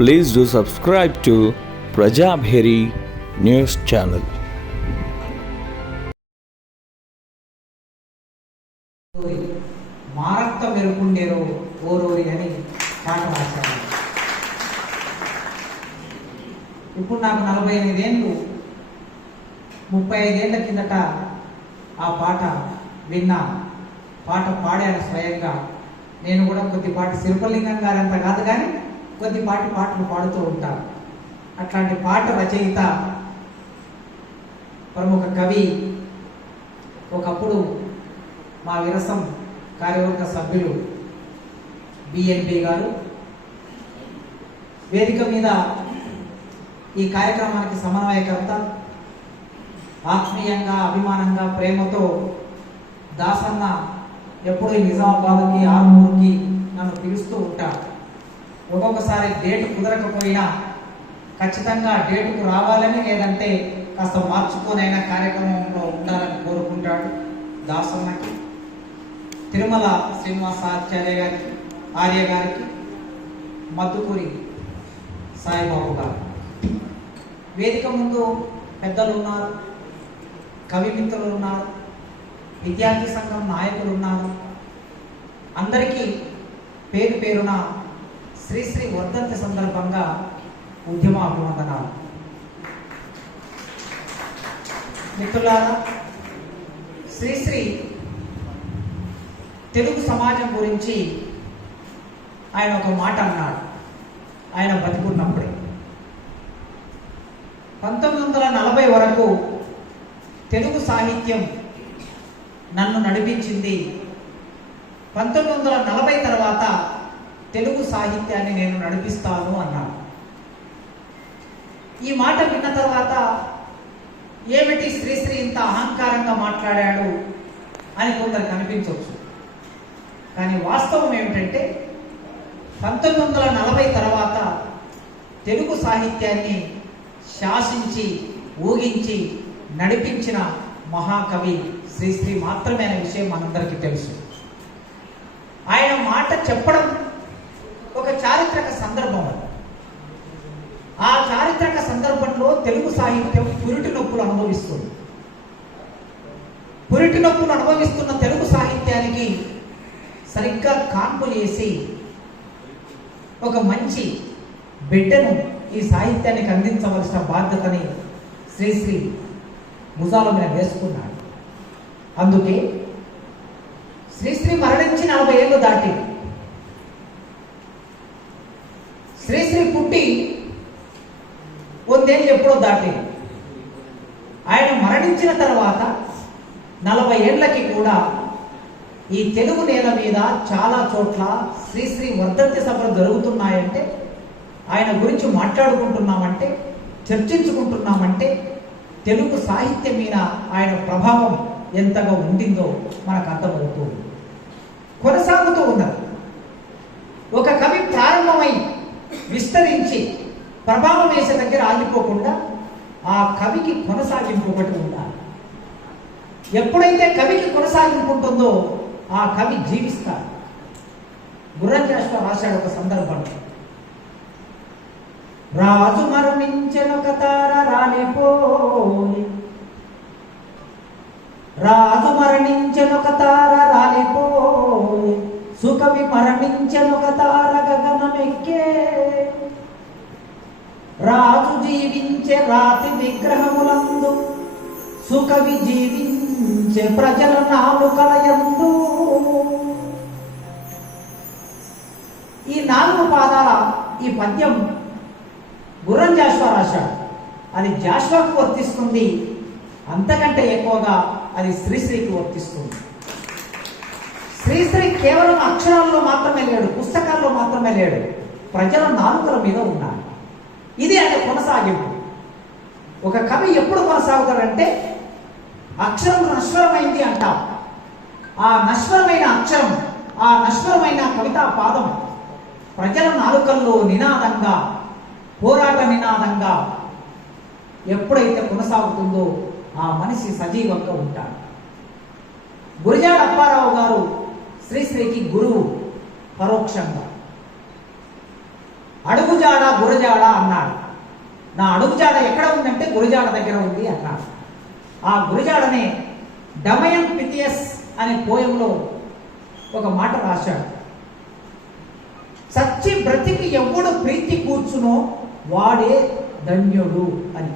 Please do subscribe to Prajabheri News Channel. Marakka మెరుపుండేరో ఓరోరి అని పాట రాశారు. ఇప్పుడు నాకు 48 ఏళ్ళు, 35 ఏళ్ల కిందట ఆ పాట విన్నా, పాట పాడాను స్వయంగా. నేను కూడా కొద్దిపాటి శిల్పలింగం గారంత కాదు కానీ కొద్దిపాటి పాటలు పాడుతూ ఉంటాను. అట్లాంటి పాట రచయిత, ప్రముఖ కవి, ఒకప్పుడు మా విరసం కార్యవర్గ సభ్యులు బిఎన్పి గారు వేదిక మీద ఈ కార్యక్రమానికి సమన్వయకర్త, ఆత్మీయంగా అభిమానంగా ప్రేమతో దాసన్న ఎప్పుడు నిజామాబాద్కి ఆర్మూర్కి నన్ను పిలుస్తూ ఉంటారు. ఒక్కొక్కసారి డేటు కుదరకపోయినా ఖచ్చితంగా డేటుకు రావాలని, లేదంటే కాస్త మార్చుకోనైనా కార్యక్రమంలో ఉండాలని కోరుకుంటాడు. దాసన్నకి, తిరుమల శ్రీనివాసాచార్య గారికి, ఆర్య గారికి, మద్దుకూరి సాయిబాబు గారు, వేదిక ముందు పెద్దలు ఉన్నారు, కవి మిత్రులు ఉన్నారు, విద్యార్థి సంఘం నాయకులు ఉన్నారు. అందరికీ పేరు పేరున శ్రీశ్రీ వర్ధంతి సందర్భంగా ఉద్యమ అభివందనాలు. మిత్రులారా, శ్రీశ్రీ తెలుగు సమాజం గురించి ఆయన ఒక మాట అన్నాడు. ఆయన బతికున్నప్పుడే 1940 వరకు తెలుగు సాహిత్యం నన్ను నడిపించింది. 1940 తర్వాత తెలుగు సాహిత్యాన్ని నేను నడిపిస్తాను అన్నాడు. ఈ మాట విన్న తర్వాత ఏమిటి శ్రీశ్రీ ఇంత అహంకారంగా మాట్లాడాడు అని కొందరికి అనిపించవచ్చు. కానీ వాస్తవం ఏమిటంటే 1940 తర్వాత తెలుగు సాహిత్యాన్ని శాసించి ఊగించి నడిపించిన మహాకవి శ్రీశ్రీ మాత్రమే అనే విషయం మనందరికీ తెలుసు. ఆయన మాట చెప్పడం ఒక చారిత్రక సందర్భం. ఆ చారిత్రక సందర్భంలో తెలుగు సాహిత్యం పురిటి నొప్పులు అనుభవిస్తుంది. పురిటి నొప్పులు అనుభవిస్తున్న తెలుగు సాహిత్యానికి సరిగ్గా కాన్పు చేసి ఒక మంచి బిడ్డను ఈ సాహిత్యానికి అందించవలసిన బాధ్యతని శ్రీశ్రీ భుజాల మీద వేసుకున్నాడు. అందుకే శ్రీశ్రీ మరణించి 40 ఏళ్ళు దాటి, శ్రీశ్రీ పుట్టి 100 ఏళ్ళు ఎప్పుడో దాటి, ఆయన మరణించిన తర్వాత 40 ఏళ్ళకి కూడా ఈ తెలుగు నేల మీద చాలా చోట్ల శ్రీశ్రీ వర్ధంతి సభలు జరుగుతున్నాయంటే, ఆయన గురించి మాట్లాడుకుంటున్నామంటే, చర్చించుకుంటున్నామంటే తెలుగు సాహిత్యం మీద ఆయన ప్రభావం ఎంతగా ఉండిందో మనకు అర్థమవుతుంది, కొనసాగుతూ ఉన్నది. ఒక కవి ప్రారంభమై విస్తరించి ప్రభావం వేసే దగ్గర ఆగిపోకుండా ఆ కవికి కొనసాగింపు ఒకటి ఉండాలి. ఎప్పుడైతే కవికి కొనసాగింపు ఉంటుందో ఆ కవి జీవిస్తాడు. గుర్రంజాషువా రాశాడు ఒక సందర్భంలో, రాజు మరణించెనొక తార రాలిపోయి, రాజు మరణించెనొక తార రాలిపోయి, సుకవి మరణించెనొక తార గగనమెక్కే, రాజు జీవించే రాతి విగ్రహములందు, సుకవి జీవించే ప్రజల నాలుకలయందు. ఈ 4 పాదాల ఈ పద్యం గుర్రంజాషువా రాశాడు. అది జాషువాకు వర్తిస్తుంది, అంతకంటే ఎక్కువగా అది శ్రీశ్రీకి వర్తిస్తుంది. శ్రీశ్రీ కేవలం అక్షరాల్లో మాత్రమే లేడు, పుస్తకాల్లో మాత్రమే లేడు, ప్రజల నాలుకల మీద ఉన్నాడు. ఇది ఆయన కొనసాగింపు. ఒక కవి ఎప్పుడు కొనసాగుతాడంటే, అక్షరం నశ్వరమైంది అంటాం. ఆ నశ్వరమైన అక్షరం, ఆ నశ్వరమైన కవితా పాదం ప్రజల నాలుకల్లో నినాదంగా, పోరాట నినాదంగా ఎప్పుడైతే కొనసాగుతుందో ఆ మనిషి సజీవంగా ఉంటాడు. గురజాడ అప్పారావు గారు శ్రీశ్రీకి గురువు పరోక్షంగా. అడుగుజాడ గురజాడ అన్నాడు. నా అడుగుజాడ ఎక్కడ ఉందంటే గురజాడ దగ్గర ఉంది అన్నాడు. ఆ గురజాడనే డమయన్ పిథియస్ అనే పోయంలో ఒక మాట రాశాడు. చచ్చి బ్రతికి ఎవడు ప్రీతి కూర్చునో వాడే ధన్యుడు అని.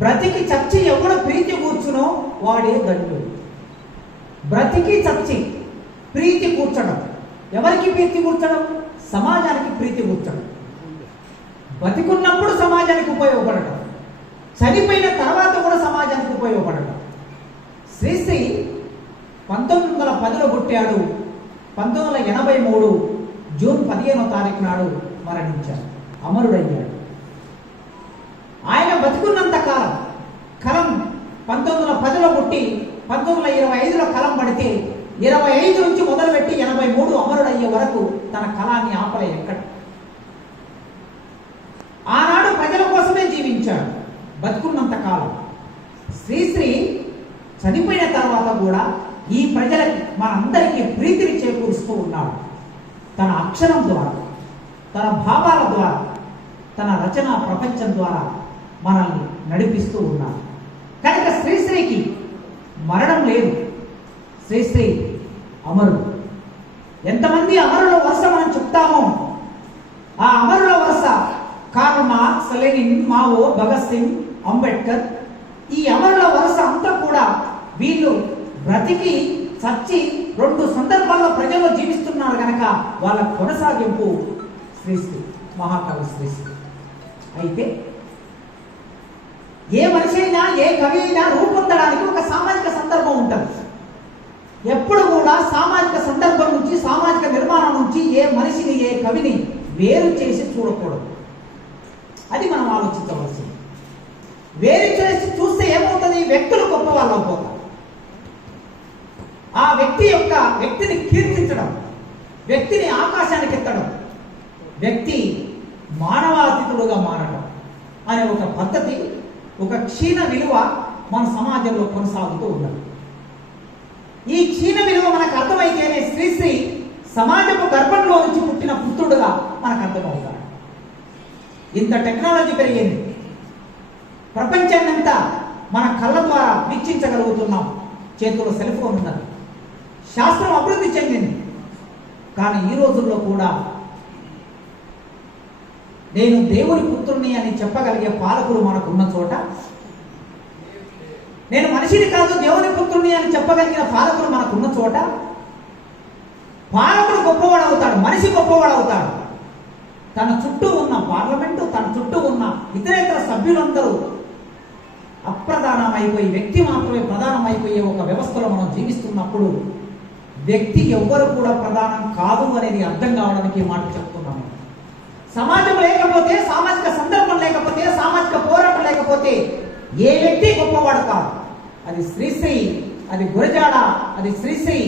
బ్రతికి చచ్చి ఎవడు ప్రీతి కూర్చునో వాడే ధన్యుడు. బ్రతికి చచ్చి ప్రీతి కూర్చడం, ఎవరికి ప్రీతి కూర్చడం? సమాజానికి ప్రీతి కూర్చడం. బతికున్నప్పుడు సమాజానికి ఉపయోగపడటం, చనిపోయిన తర్వాత కూడా సమాజానికి ఉపయోగపడటం. శ్రీశ్రీ 1910లో పుట్టాడు. 1983 జూన్ 15వ తారీఖు నాడు మరణించాడు, అమరుడయ్యాడు. ఆయన బతుకున్నంత కాలం, కలం 1910లో పుట్టి 1925లో కలం పడితే 25 నుంచి మొదలుపెట్టి 83 అమరుడయ్యే వరకు తన కళాన్ని ఆపలే ఎక్కడ. ఆనాడు ప్రజల కోసమే జీవించాడు బతుకున్నంత కాలం. శ్రీశ్రీ చనిపోయిన తర్వాత కూడా ఈ ప్రజలకి, మనందరికీ ప్రీతిని చేకూరుస్తూ ఉన్నాడు. తన అక్షరం ద్వారా, తన భావాల ద్వారా, తన రచనా ప్రపంచం ద్వారా మనల్ని నడిపిస్తూ ఉన్నాడు. కనుక శ్రీశ్రీకి మరణం లేదు. శ్రీశ్రీ అమరుడు. ఎంతమంది అమరుల వరుస మనం చెప్తామో, ఆ అమరుల వరుస Karl Marx, Lenin, Mao, Bhagat Singh, Ambedkar, ఈ అమరుల వరుస అంతా కూడా వీళ్ళు బ్రతికి చచ్చి 2 సందర్భాల్లో ప్రజల్లో జీవిస్తున్నారు కనుక వాళ్ళ కొనసాగింపు శ్రీశ్రీ, మహాకవి శ్రీశ్రీ. అయితే ఏ మనిషి అయినా, ఏ కవి అయినా రూపొందడానికి ఒక సామాజిక సందర్భం ఉంటుంది. ఎప్పుడు కూడా సామాజిక సందర్భం నుంచి, సామాజిక నిర్మాణం నుంచి ఏ మనిషిని, ఏ కవిని వేరు చేసి చూడకూడదు. అది మనం ఆలోచించవలసింది. వేరు చేసి చూస్తే ఏమవుతుంది? వ్యక్తులు గొప్ప వాళ్ళు అయిపోతారు. ఆ వ్యక్తిని కీర్తించడం, వ్యక్తిని ఆకాశానికి ఎత్తడం, వ్యక్తి మానవాతీతుడుగా మారడం అనే ఒక పద్ధతి, ఒక క్షీణ విలువ మన సమాజంలో కొనసాగుతూ ఉన్నది. ఈ క్షీణ విలువ మనకు అర్థమైతేనే శ్రీశ్రీ సమాజపు గర్భంలో నుంచి పుట్టిన పుత్రుడుగా మనకు అర్థమవుతాడు. ఇంత టెక్నాలజీ పెరిగింది, ప్రపంచాన్నంతా మన కళ్ళ ద్వారా వీక్షించగలుగుతున్నాం. చేతుల్లో సెల్ ఫోన్ ఉన్నది, శాస్త్రం అభివృద్ధి చెందింది. కానీ ఈ రోజుల్లో కూడా నేను దేవుని పుత్రుణ్ణి అని చెప్పగలిగే పాలకులు మనకున్న చోట, నేను మనిషిని కాదు దేవుని పుత్రుణ్ణి అని చెప్పగలిగిన పాలకులు మనకున్న చోట, పాలకుడు గొప్పవాడు అవుతాడు, మనిషి గొప్పవాడు అవుతాడు. తన చుట్టూ ఉన్న పార్లమెంటు, తన చుట్టూ ఉన్న ఇతరేతర సభ్యులందరూ అప్రధానమైపోయి వ్యక్తి మాత్రమే ప్రధానమైపోయే ఒక వ్యవస్థలో మనం జీవిస్తున్నప్పుడు వ్యక్తి ఎవ్వరు కూడా ప్రధానం కాదు అనేది అర్థం కావడానికి మాట చెప్తున్నాము. సమాజం లేకపోతే, సామాజిక సందర్భం లేకపోతే, సామాజిక పోరాటం లేకపోతే ఏ వ్యక్తి గొప్పవాడు కాదు. అది శ్రీశ్రీ, అది గురజాడ, అది శ్రీశ్రీ,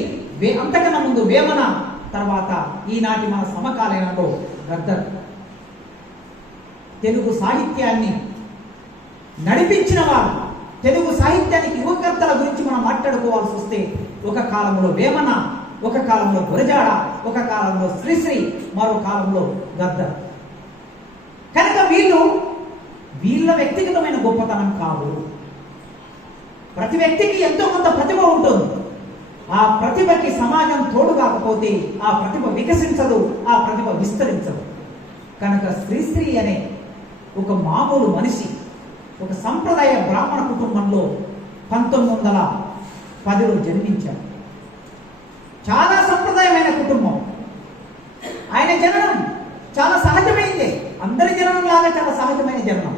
అంతకన్నా ముందు వేమన, తర్వాత ఈనాటి మన సమకాలీనంలో గద్దర్. తెలుగు సాహిత్యాన్ని నడిపించిన వారు, తెలుగు సాహిత్యానికి యువకర్తల గురించి మనం మాట్లాడుకోవాల్సి వస్తే ఒక కాలంలో వేమన, ఒక కాలంలో గురజాడ, ఒక కాలంలో శ్రీశ్రీ, మరో కాలంలో గద్దర్. కనుక వీళ్ళ వ్యక్తిగతమైన గొప్పతనం కాదు. ప్రతి వ్యక్తికి ఎంతో కొంత ప్రతిభ ఉంటుంది. ఆ ప్రతిభకి సమాజం తోడు కాకపోతే ఆ ప్రతిభ వికసించదు, ఆ ప్రతిభ విస్తరించదు. కనుక శ్రీశ్రీ అనే ఒక మామూలు మనిషి ఒక సంప్రదాయ బ్రాహ్మణ కుటుంబంలో 1910లో జన్మించాడు. చాలా సంప్రదాయమైన కుటుంబం. ఆయన జననం చాలా సహజమైందే, అందరి జననం లాగా చాలా సహజమైన జననం.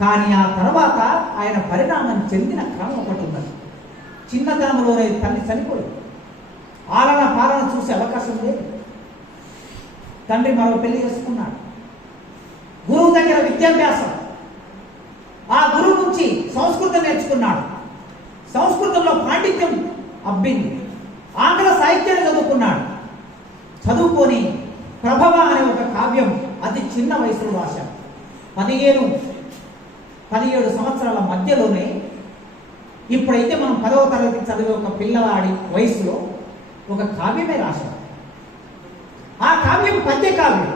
కానీ ఆ తర్వాత ఆయన పరిణామం చెందిన క్రమం ఒకటి ఉన్నది. చిన్నతనంలోనే తల్లి చనిపోయి ఆలన పాలన చూసే అవకాశం లేదు. తండ్రి మరో పెళ్లి చేసుకున్నాడు. గురువు దగ్గర విద్యాభ్యాసం, ఆ గురువు నుంచి సంస్కృతం నేర్చుకున్నాడు. సంస్కృతంలో పాండిత్యం అబ్బింది. ఆంగ్ల సాహిత్యాన్ని చదువుకున్నాడు. చదువుకొని ప్రభవ అనే ఒక కావ్యం అతి చిన్న వయసులో రాశాడు. 17 సంవత్సరాల మధ్యలోనే, ఇప్పుడైతే మనం 10వ తరగతి చదివే ఒక పిల్లవాడి వయసులో ఒక కావ్యమే రాశాడు. ఆ కావ్యం పద్య కావ్యం.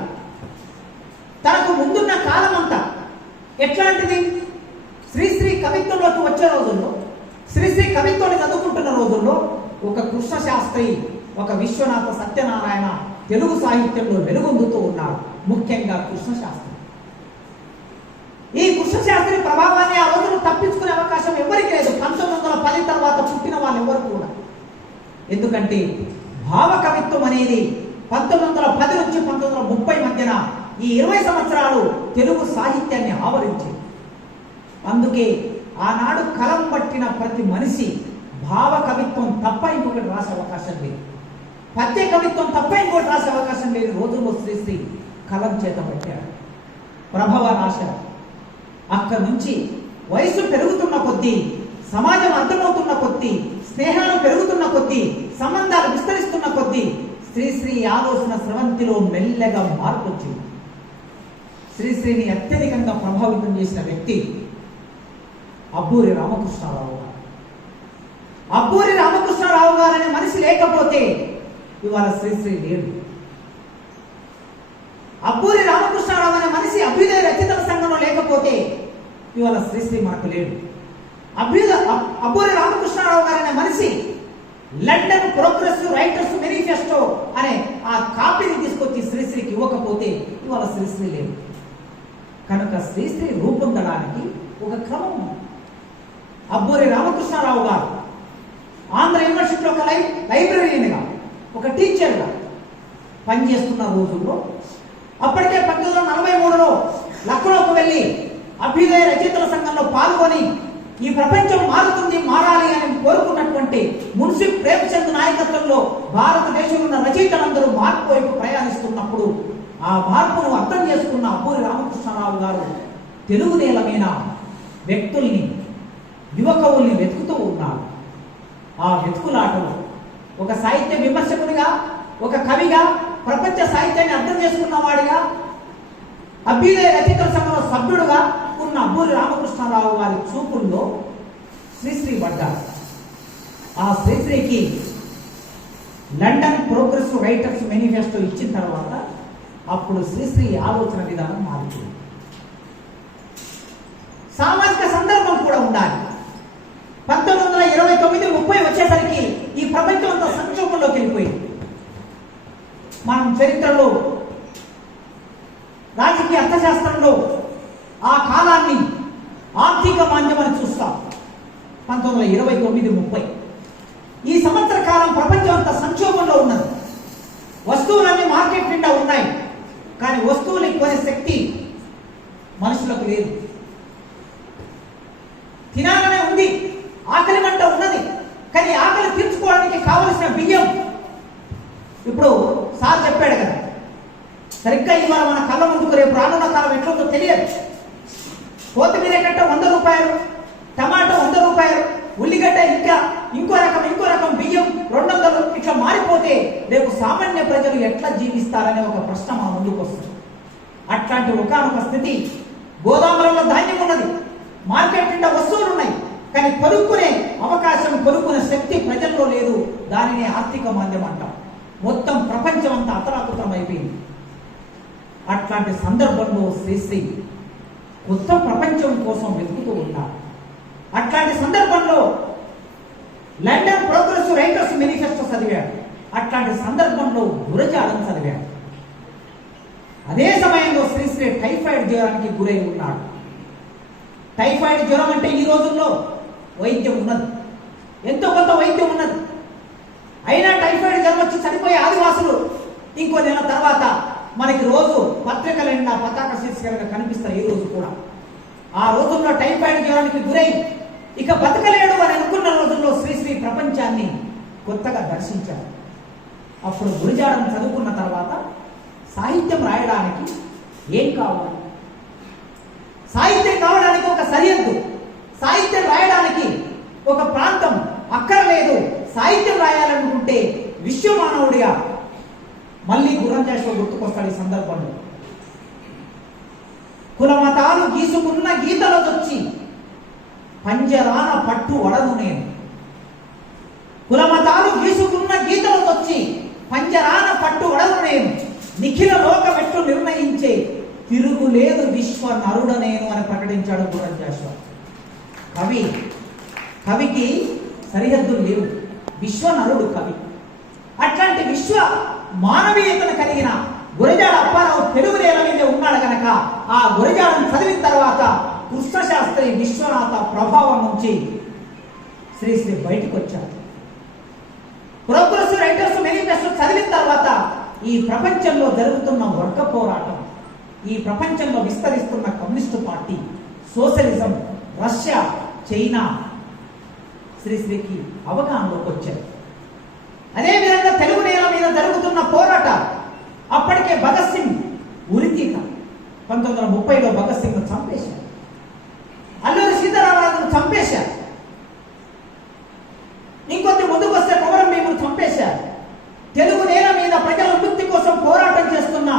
ఎట్లాంటిది? శ్రీశ్రీ కవిత్వంలోకి వచ్చే రోజుల్లో, శ్రీశ్రీ కవిత్వాన్ని చదువుకుంటున్న రోజుల్లో ఒక కృష్ణ శాస్త్రి, ఒక విశ్వనాథ సత్యనారాయణ తెలుగు సాహిత్యంలో వెలుగొందుతూ ఉన్నారు. ముఖ్యంగా కృష్ణ శాస్త్రి. ఈ కృష్ణ శాస్త్రి ప్రభావాన్ని ఆ రోజులు తప్పించుకునే అవకాశం ఎవరికి లేదు. 1910 తర్వాత పుట్టిన వాళ్ళు ఎవరు కూడా. ఎందుకంటే భావ కవిత్వం అనేది 1910 నుంచి 1930 మధ్యన ఈ 20 సంవత్సరాలు తెలుగు సాహిత్యాన్ని ఆవరించింది. అందుకే ఆనాడు కలం పట్టిన ప్రతి మనిషి భావ కవిత్వం తప్ప ఇంకొకటి రాసే అవకాశం లేదు, పద్య కవిత్వం తప్ప ఇంకోటి రాసే అవకాశం లేని రోజుల్లో శ్రీశ్రీ కలం చేత పట్టాడు, ప్రభవ రాశాడు. అక్కడి నుంచి వయసు పెరుగుతున్న కొద్దీ, సమాజం అర్థమవుతున్న కొద్దీ, స్నేహాలు పెరుగుతున్న కొద్దీ, సంబంధాలు విస్తరిస్తున్న కొద్దీ శ్రీశ్రీ ఆలోచన స్రవంతిలో మెల్లగా మార్పు వచ్చింది. శ్రీశ్రీని అత్యధికంగా ప్రభావితం చేసిన వ్యక్తి అబ్బూరి రామకృష్ణారావు గారు. అబ్బూరి రామకృష్ణారావు గారనే మనిషి లేకపోతే ఇవాళ శ్రీశ్రీ లేడు. అబ్బూరి రామకృష్ణారావు అనే మనిషి అభ్యుదయ రచయితల సంఘంలో లేకపోతే ఇవాళ శ్రీశ్రీ మనకు లేడు. అబ్బూరి రామకృష్ణారావు గారు అనే మనిషి లండన్ ప్రోగ్రెసివ్ రైటర్స్ మేనిఫెస్టో అనే ఆ కాపీని తీసుకొచ్చి శ్రీశ్రీకి ఇవ్వకపోతే ఇవాళ శ్రీశ్రీ లేడు. కనుక శ్రీశ్రీ రూపొందడానికి ఒక క్రమం ఉంది. అబ్బూరి రామకృష్ణారావు గారు ఆంధ్ర యూనివర్సిటీలో ఒక లైబ్రరీనిగా, ఒక టీచర్గా పనిచేస్తున్న రోజుల్లో, అప్పటికే 1943లో లక్నోకు వెళ్ళి అభ్యుదయ రచయితల సంఘంలో పాల్గొని ఈ ప్రపంచం మారుతుంది, మారాలి అని కోరుకున్నటువంటి మున్షి ప్రేమచంద్ నాయకత్వంలో భారతదేశంలో ఉన్న రచయితలందరూ మార్పు వైపు ప్రయాణిస్తున్నప్పుడు ఆ మార్పును అర్థం చేసుకున్న అబ్బూరి రామకృష్ణారావు గారు తెలుగు నేల మీద వ్యక్తుల్ని, యువకవుల్ని వెతుకుతూ ఉన్నారు. ఆ వెతుకులాటలో ఒక సాహిత్య విమర్శకునిగా, ఒక కవిగా, ప్రపంచ సాహిత్యాన్ని అర్థం చేసుకున్నవాడిగా, అభ్యుదయ రచయితల సంఘంలో సభ్యుడుగా ఉన్న అబ్బూరి రామకృష్ణారావు గారి చూపుల్లో శ్రీశ్రీ పడ్డారు. ఆ శ్రీశ్రీకి లండన్ ప్రోగ్రెసివ్ రైటర్స్ మేనిఫెస్టో ఇచ్చిన తర్వాత అప్పుడు శ్రీశ్రీ ఆలోచన విధానం మారుతుంది. సామాజిక సందర్భం కూడా ఉండాలి. 1929-30 వచ్చేసరికి ఈ ప్రపంచం అంతా సంక్షోభంలోకి వెళ్ళిపోయింది. మనం చరిత్రలో, రాజకీయ అర్థశాస్త్రంలో ఆ కాలాన్ని ఆర్థిక మాంద్యం అని చూస్తాం. 1929-30 ఈ సంవత్సర కాలం ప్రపంచం అంతా సంక్షోభంలో ఉన్నది. వస్తువులన్నీ మార్కెట్ నిండా ఉన్నాయి, కానీ వస్తువులు కొనే శక్తి మనుషులకు లేదు. తినాలనే ఉంది, ఆకలి మంట ఉన్నది, కానీ ఆకలి తీర్చుకోవడానికి కావలసిన బియ్యం, ఇప్పుడు సార్ చెప్పాడు కదా, సరిగ్గా ఇవాళ మన కళ్ళ ముందుకు రేపు రానున్న కాలం ఎట్లుందో తెలియదు. కొత్తిమీర కట్ట 100 రూపాయలు, టమాటా 100 రూపాయలు, ఉల్లిగడ్డ ఇంకా ఇంకో రకం బియ్యం 200, ఇట్లా మారిపోతే రేపు సామాన్య ప్రజలు ఎట్లా జీవిస్తారనే ఒక ప్రశ్న మన ముందుకు వస్తుంది. అట్లాంటి ఒకానొక స్థితి. గోదాములలో ధాన్యం ఉన్నది, మార్కెట్ నిండా వస్తువులు ఉన్నాయి, కానీ కొనుక్కునే అవకాశం, కొనుక్కునే శక్తి ప్రజల్లో లేదు. దానిని ఆర్థిక మాంద్యం అంటాం. మొత్తం ప్రపంచం అంతా అతలాకుతలం అయిపోయింది. అట్లాంటి సందర్భంలో శ్రీశ్రీ కొత్త ప్రపంచం కోసం వెతుకుతూ ఉంటారు. అట్లాంటి సందర్భంలో లండన్ ప్రోగ్రెసివ్ రైటర్స్ మేనిఫెస్టో చదివాడు. అట్లాంటి సందర్భంలో గురజాలం చదివాడు. అదే సమయంలో శ్రీశ్రీ టైఫాయిడ్ జ్వరానికి గురై ఉన్నాడు. టైఫాయిడ్ జ్వరం అంటే ఈ రోజుల్లో వైద్యం ఉన్నది, ఎంతో కొంత వైద్యం ఉన్నది. అయినా టైఫాయిడ్ జ్వరం వచ్చి చనిపోయే ఆదివాసులు ఇంకో నెల తర్వాత మనకి రోజు పత్రికల నిండా పతాక శీర్షికలుగా కనిపిస్తాయి. ఈ రోజు కూడా ఆ రోజుల్లో టైఫాయిడ్ జ్వరానికి గురై ఇక బతకలేడు అని అనుకున్న రోజుల్లో శ్రీశ్రీ ప్రపంచాన్ని కొత్తగా దర్శించారు. అప్పుడు గురజాడం చదువుకున్న తర్వాత సాహిత్యం రాయడానికి ఏం కావాలి? సాహిత్యం కావడానికి ఒక సరిహద్దు, సాహిత్యం రాయడానికి ఒక ప్రాంతం అక్కర్లేదు. సాహిత్యం రాయాలనుకుంటే విశ్వమానవుడిగా మళ్ళీ గుర్రంజాషువా గుర్తుకొస్తాడు. ఈ సందర్భంలో కులమతాలు గీసుకున్న గీతలొచ్చి పంజరాన పట్టు వడను నేను. కులమతాలు గీసుకున్న గీతలొచ్చి పంజరాన పట్టు వడను నేను. నిఖిల లోకమెట్లు నిర్ణయించే తిరుగులేదు విశ్వ నరుడ నేను అని ప్రకటించాడు గురజాడ జాషువా. కవికి సరిహద్దులు లేవు. విశ్వనరుడు కవి. అట్లాంటి విశ్వ మానవీయతను కలిగిన గురజాడ అప్పారావు తెలుగు నేల మీద ఉన్నాడు కనుక ఆ గురజాడను చదివిన తర్వాత కృష్ణశాస్త్రి విశ్వనాథ ప్రభావం నుంచి శ్రీశ్రీ బయటకు వచ్చారు. ప్రోగ్రెసివ్ రైటర్స్ మేనిఫెస్టో చదివిన తర్వాత ఈ ప్రపంచంలో జరుగుతున్న వర్గ పోరాటం, ఈ ప్రపంచంలో విస్తరిస్తున్న communist party, socialism, Russia, China శ్రీశ్రీకి అవగాహనలోకి వచ్చాయి. అదేవిధంగా తెలుగు నేల మీద జరుగుతున్న పోరాటం, అప్పటికే భగత్ సింగ్ ఉరితీత 1930లో భగత్ సింగ్ చంపేశారు. అల్లూరి సీతారామరాజును చంపేశారు. ఇంకొద్ది ముందుకు వస్తే కొమరం భీమును చంపేశారు. తెలుగు నేల మీద ప్రజల ముక్తి కోసం పోరాటం చేస్తున్న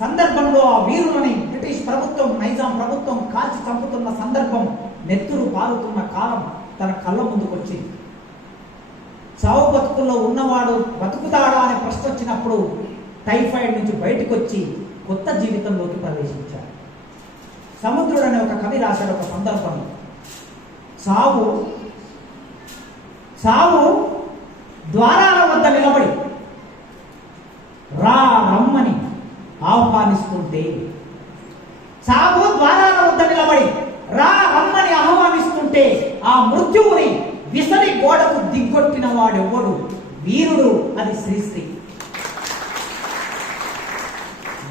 సందర్భంలో ఆ వీరులని బ్రిటిష్ ప్రభుత్వం, నైజాం ప్రభుత్వం కాల్చి చంపుతున్న సందర్భం, నెత్తురు పారుతున్న కాలం తన కళ్ళ ముందుకు వచ్చింది. చావు బతుకుల్లో ఉన్నవాడు బతుకుతాడా అనే ప్రశ్న వచ్చినప్పుడు టైఫాయిడ్ నుంచి బయటకు వచ్చి కొత్త జీవితంలోకి ప్రవేశించాడు. సముద్రుడు అనే ఒక కవి రాశాడు ఒక సందర్భంలో, చావు ద్వారాల వద్ద నిలబడి రమ్మని ఆహ్వానిస్తుంటే, చావు ద్వారాల వద్ద నిలబడి రమ్మని ఆహ్వానిస్తుంటే ఆ మృత్యువుని విసరి గోడకు దిగ్గొట్టిన వాడెవ్వడు వీరుడు, అది శ్రీశ్రీ.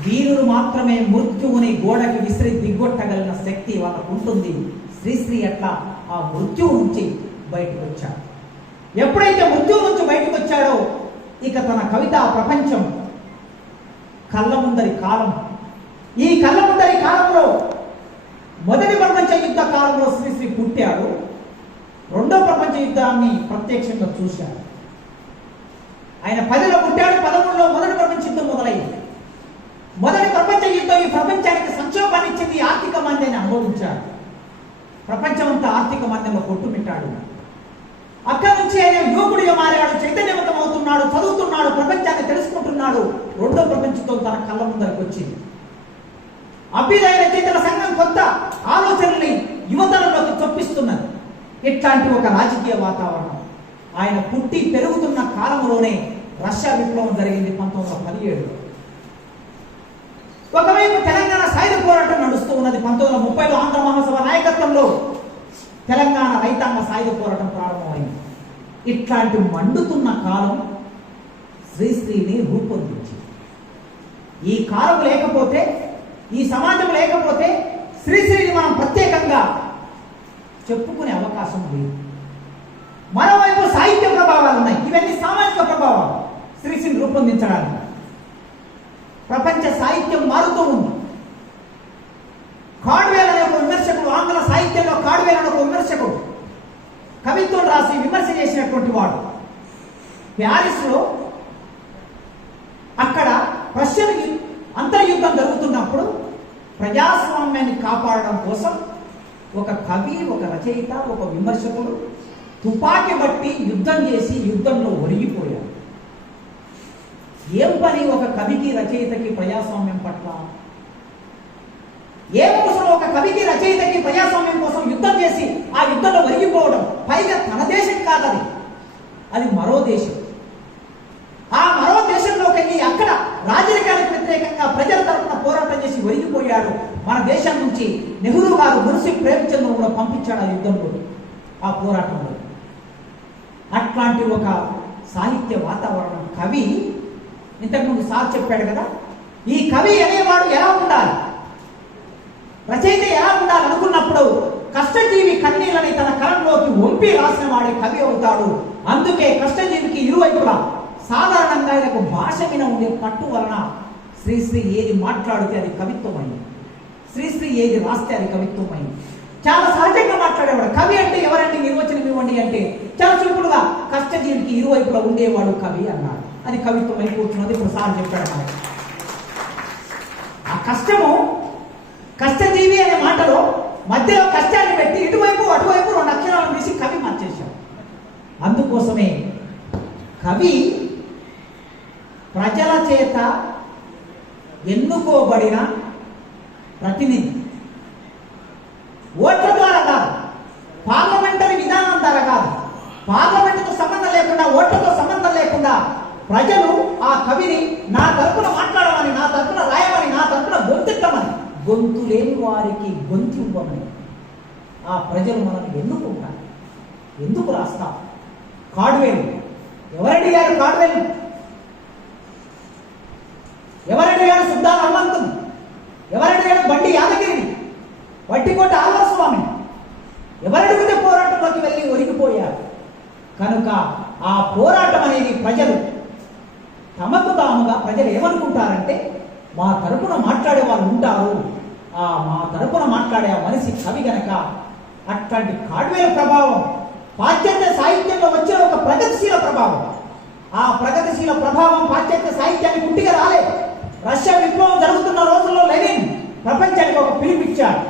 వీరుడు మాత్రమే మృత్యువుని గోడకి విసిరి దిగ్గొట్టగలిగిన శక్తి వాళ్ళకు ఉంటుంది. శ్రీశ్రీ అట్లా ఆ మృత్యువు నుంచి బయటకు వచ్చాడు. ఎప్పుడైతే మృత్యువు నుంచి బయటకు వచ్చాడో ఇక తన కవితా ప్రపంచం కళ్ళ ముందరి కాలం. ఈ కళ్ళ ముందరి కాలంలో మొదటి ప్రపంచ యుద్ధ కాలంలో శ్రీశ్రీ పుట్టాడు. రెండో ప్రపంచ యుద్ధాన్ని ప్రత్యక్షంగా చూశాడు. ఆయన 10లో పుట్టాడు, 11లో మొదటి ప్రపంచ యుద్ధం మొదలైంది. మొదటి ప్రపంచ యుద్ధం ఈ ప్రపంచానికి సంక్షోభాన్ని ఇచ్చింది, ఆర్థిక మాంద్యాన్ని అనుభవించాడు. ప్రపంచం అంతా ఆర్థిక మాంద్యంలో కొట్టుమిట్టాడు. అక్కడి నుంచి ఆయన యువకుడిగా మారాడు, చైతన్యవంతం అవుతున్నాడు, చదువుతున్నాడు, ప్రపంచాన్ని తెలుసుకుంటున్నాడు. రెండో ప్రపంచంతో తన కళ్ళ ముందరకు వచ్చింది. అభ్యుదయ రచయితల సంఘం కొత్త ఆలోచనల్ని యువతరంలోకి చొప్పిస్తున్నది. ఇట్లాంటి ఒక రాజకీయ వాతావరణం. ఆయన పుట్టి పెరుగుతున్న కాలంలోనే రష్యా విప్లవం జరిగింది 1917లో. ఒకవైపు తెలంగాణ సాయుధ పోరాటం నడుస్తూ ఉన్నది. 1930లో ఆంధ్ర మహాసభ నాయకత్వంలో తెలంగాణ రైతాంగ సాయుధ పోరాటం ప్రారంభమైంది. ఇట్లాంటి మండుతున్న కాలం శ్రీశ్రీని రూపొందించింది. ఈ కాలం లేకపోతే, ఈ సమాజం లేకపోతే శ్రీశ్రీని మనం ప్రత్యేకంగా చెప్పుకునే అవకాశం లేదు. మరోవైపు సాహిత్య ప్రభావాలు ఉన్నాయి. ఇవన్నీ సామాజిక ప్రభావాలు శ్రీశ్రీని రూపొందించడానికి. ప్రపంచ సాహిత్యం మారుతూ ఉంది. కాడ్వేల్ అనే ఒక విమర్శకుడు, ఆంగ్ల సాహిత్యంలో కాడ్వేల్ అనే ఒక విమర్శకుడు కవిత్వం రాసి విమర్శ చేసినటువంటి వాడు. ప్యారిస్లో అక్కడ రష్యన్ అంతర్యుద్ధం జరుగుతున్నప్పుడు ప్రజాస్వామ్యాన్ని కాపాడడం కోసం ఒక కవి, ఒక రచయిత, ఒక విమర్శకుడు తుపాకీ బట్టి యుద్ధం చేసి యుద్ధంలో ఒరిగిపోయాడు. ఏం పని ఒక కవికి, రచయితకి ప్రజాస్వామ్యం పట్ల? ఏమవసరం ఒక కవికి, రచయితకి ప్రజాస్వామ్యం కోసం యుద్ధం చేసి ఆ యుద్ధంలో ఒరిగిపోవడం? పైగా తన దేశం కాదది, అది మరో దేశం. ఆ మరో దేశంలోకి వెళ్ళి అక్కడ రాజరికానికి వ్యతిరేకంగా ప్రజల తరఫున పోరాటం చేసి ఒరిగిపోయాడు. మన దేశం నుంచి నెహ్రూ గారు మున్సి ప్రేమచంద్ర కూడా పంపించాడు ఆ యుద్ధంలో, ఆ పోరాటంలో. అట్లాంటి ఒక సాహిత్య వాతావరణం. కవి, ఇంతకుముందు సార్ చెప్పాడు కదా, ఈ కవి అనేవాడు ఎలా ఉండాలి, రచయిత ఎలా ఉండాలి అనుకున్నప్పుడు కష్టజీవి కన్నీళ్ళని తన కలంలోకి వంపి రాసిన వాడే కవి అవుతాడు. అందుకే కష్టజీవికి ఇరువైపులా సాధారణంగా ఆయనకు భాష మీద ఉండే పట్టు వలన శ్రీశ్రీ ఏది మాట్లాడితే అది కవిత్వమైంది, శ్రీశ్రీ ఏది రాస్తే అది కవిత్వమైంది. చాలా సహజంగా మాట్లాడేవాడు. కవి అంటే ఎవరండి, నిర్వచనం ఇవ్వండి అంటే చాలా సింపుల్గా కష్టజీవికి ఇరువైపులా ఉండేవాడు కవి అన్నాడు. అది కవిత్వం అయిపోతున్నది. ఇప్పుడు సార్ చెప్పాడు మనకి. ఆ కష్టము, కష్టజీవి అనే మాటలో మధ్యలో కష్టాన్ని పెట్టి ఇటువైపు అటువైపు 2 అక్షరాలను వేసి కవి మార్చేశాడు. అందుకోసమే కవి ప్రజల చేత ఎన్నుకోబడిన ప్రతినిధి. ఓట్ల ద్వారా కాదు, పార్లమెంటరీ విధానం ద్వారా కాదు, పార్లమెంటుతో సంబంధం లేకుండా, ఓట్లతో సంబంధం లేకుండా ప్రజలు ఆ కవిని నా తరపున మాట్లాడమని, నా తరపున రాయమని, నా తరపున గొంతెత్తమని, గొంతు లేని వారికి గొంతు ఇవ్వమని ఆ ప్రజలు మనల్ని ఎన్నుకుంటారు. ఎందుకు రాస్తాం? కాడువేలు ఎవరడిగారు? కాడువేలు ఎవరడిగారు? సుద్దాల హనుమంతుని ఎవరడిగారు? బండి యాదగిరిని, వట్టికోట ఆల్వాస్వామిని ఎవరడిగితే పోరాటంలోకి వెళ్ళి ఒరిగిపోయారు. కనుక ఆ పోరాటం అనేది ప్రజలు తమకు తాముగా ప్రజలు ఏమనుకుంటారంటే, మా తరపున మాట్లాడే వాళ్ళు ఉంటారు, ఆ మా తరపున మాట్లాడే ఆ మనిషి కవి గనక. అట్లాంటి కాడువేల ప్రభావం పాశ్చాత్య సాహిత్యంలో వచ్చిన ఒక ప్రగతిశీల ప్రభావం. ఆ ప్రగతిశీల ప్రభావం పాశ్చాత్య సాహిత్యానికి పుట్టిగా రాలేదు. రష్యా విప్లవం జరుగుతున్న రోజుల్లో లెనిన్ ప్రపంచానికి ఒక పిలుపిచ్చాడు.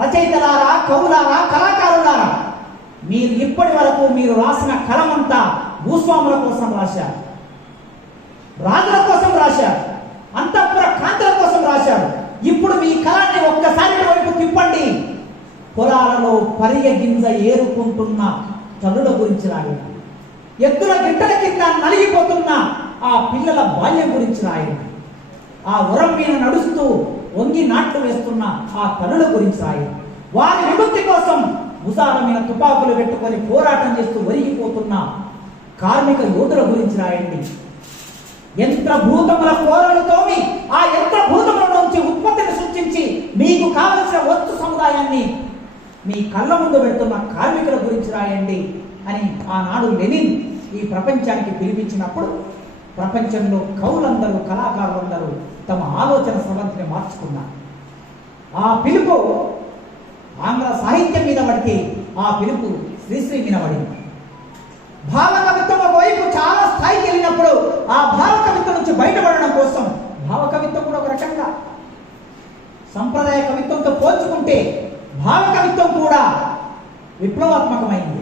రచయితలారా, కవులారా, కళాకారులారా, మీరు ఇప్పటి వరకు మీరు రాసిన కలమంతా భూస్వాముల కోసం రాశారు, రాజుల కోసం రాశారు, అంతఃపుర కాంతుల కోసం రాశారు. ఇప్పుడు మీ కళాన్ని ఒక్కసారి వైపు తిప్పండి. పొలాలలో పరిగ గింజ ఏరుకుంటున్న తల్లుల గురించి రాయండి. ఎద్దుల గిట్టల కింద నలిగిపోతున్న ఆ పిల్లల బాల్యం గురించి రాయండి. ఆ ఉరం మీద నడుస్తూ వంగి నాట్లు వేస్తున్న ఆ తల్లుల గురించి రాయండి. వారి విముక్తి కోసం భుజాల మీద తుపాకులు పెట్టుకొని పోరాటం చేస్తూ ఒరిగిపోతున్న కార్మిక యోధుల గురించి రాయండి. యంత్రభూతముల కోరలు తోమి ఆ యంత్రభూతముల నుంచి ఉత్పత్తిని సృష్టించి మీకు కావలసిన వస్తు సముదాయాన్ని మీ కళ్ళ ముందు పెడుతున్న కార్మికుల గురించి రాయండి అని ఆనాడు లెనిన్ ఈ ప్రపంచానికి పిలిపించినప్పుడు ప్రపంచంలో కవులందరూ, కళాకారులందరూ తమ ఆలోచన సవంతిని మార్చుకున్నారు. ఆ పిలుపు ఆంగ్ల సాహిత్యం మీద పడితే ఆ పిలుపు శ్రీశ్రీ మీద పడింది. భావకవిత్వం వైపు చాలా స్థాయికి వెళ్ళినప్పుడు ఆ భావకవిత్వం నుంచి బయటపడడం కోసం భావకవిత్వం కూడా ఒక రకంగా సంప్రదాయ కవిత్వంతో పోల్చుకుంటే భావకవిత్వం కూడా విప్లవాత్మకమైంది.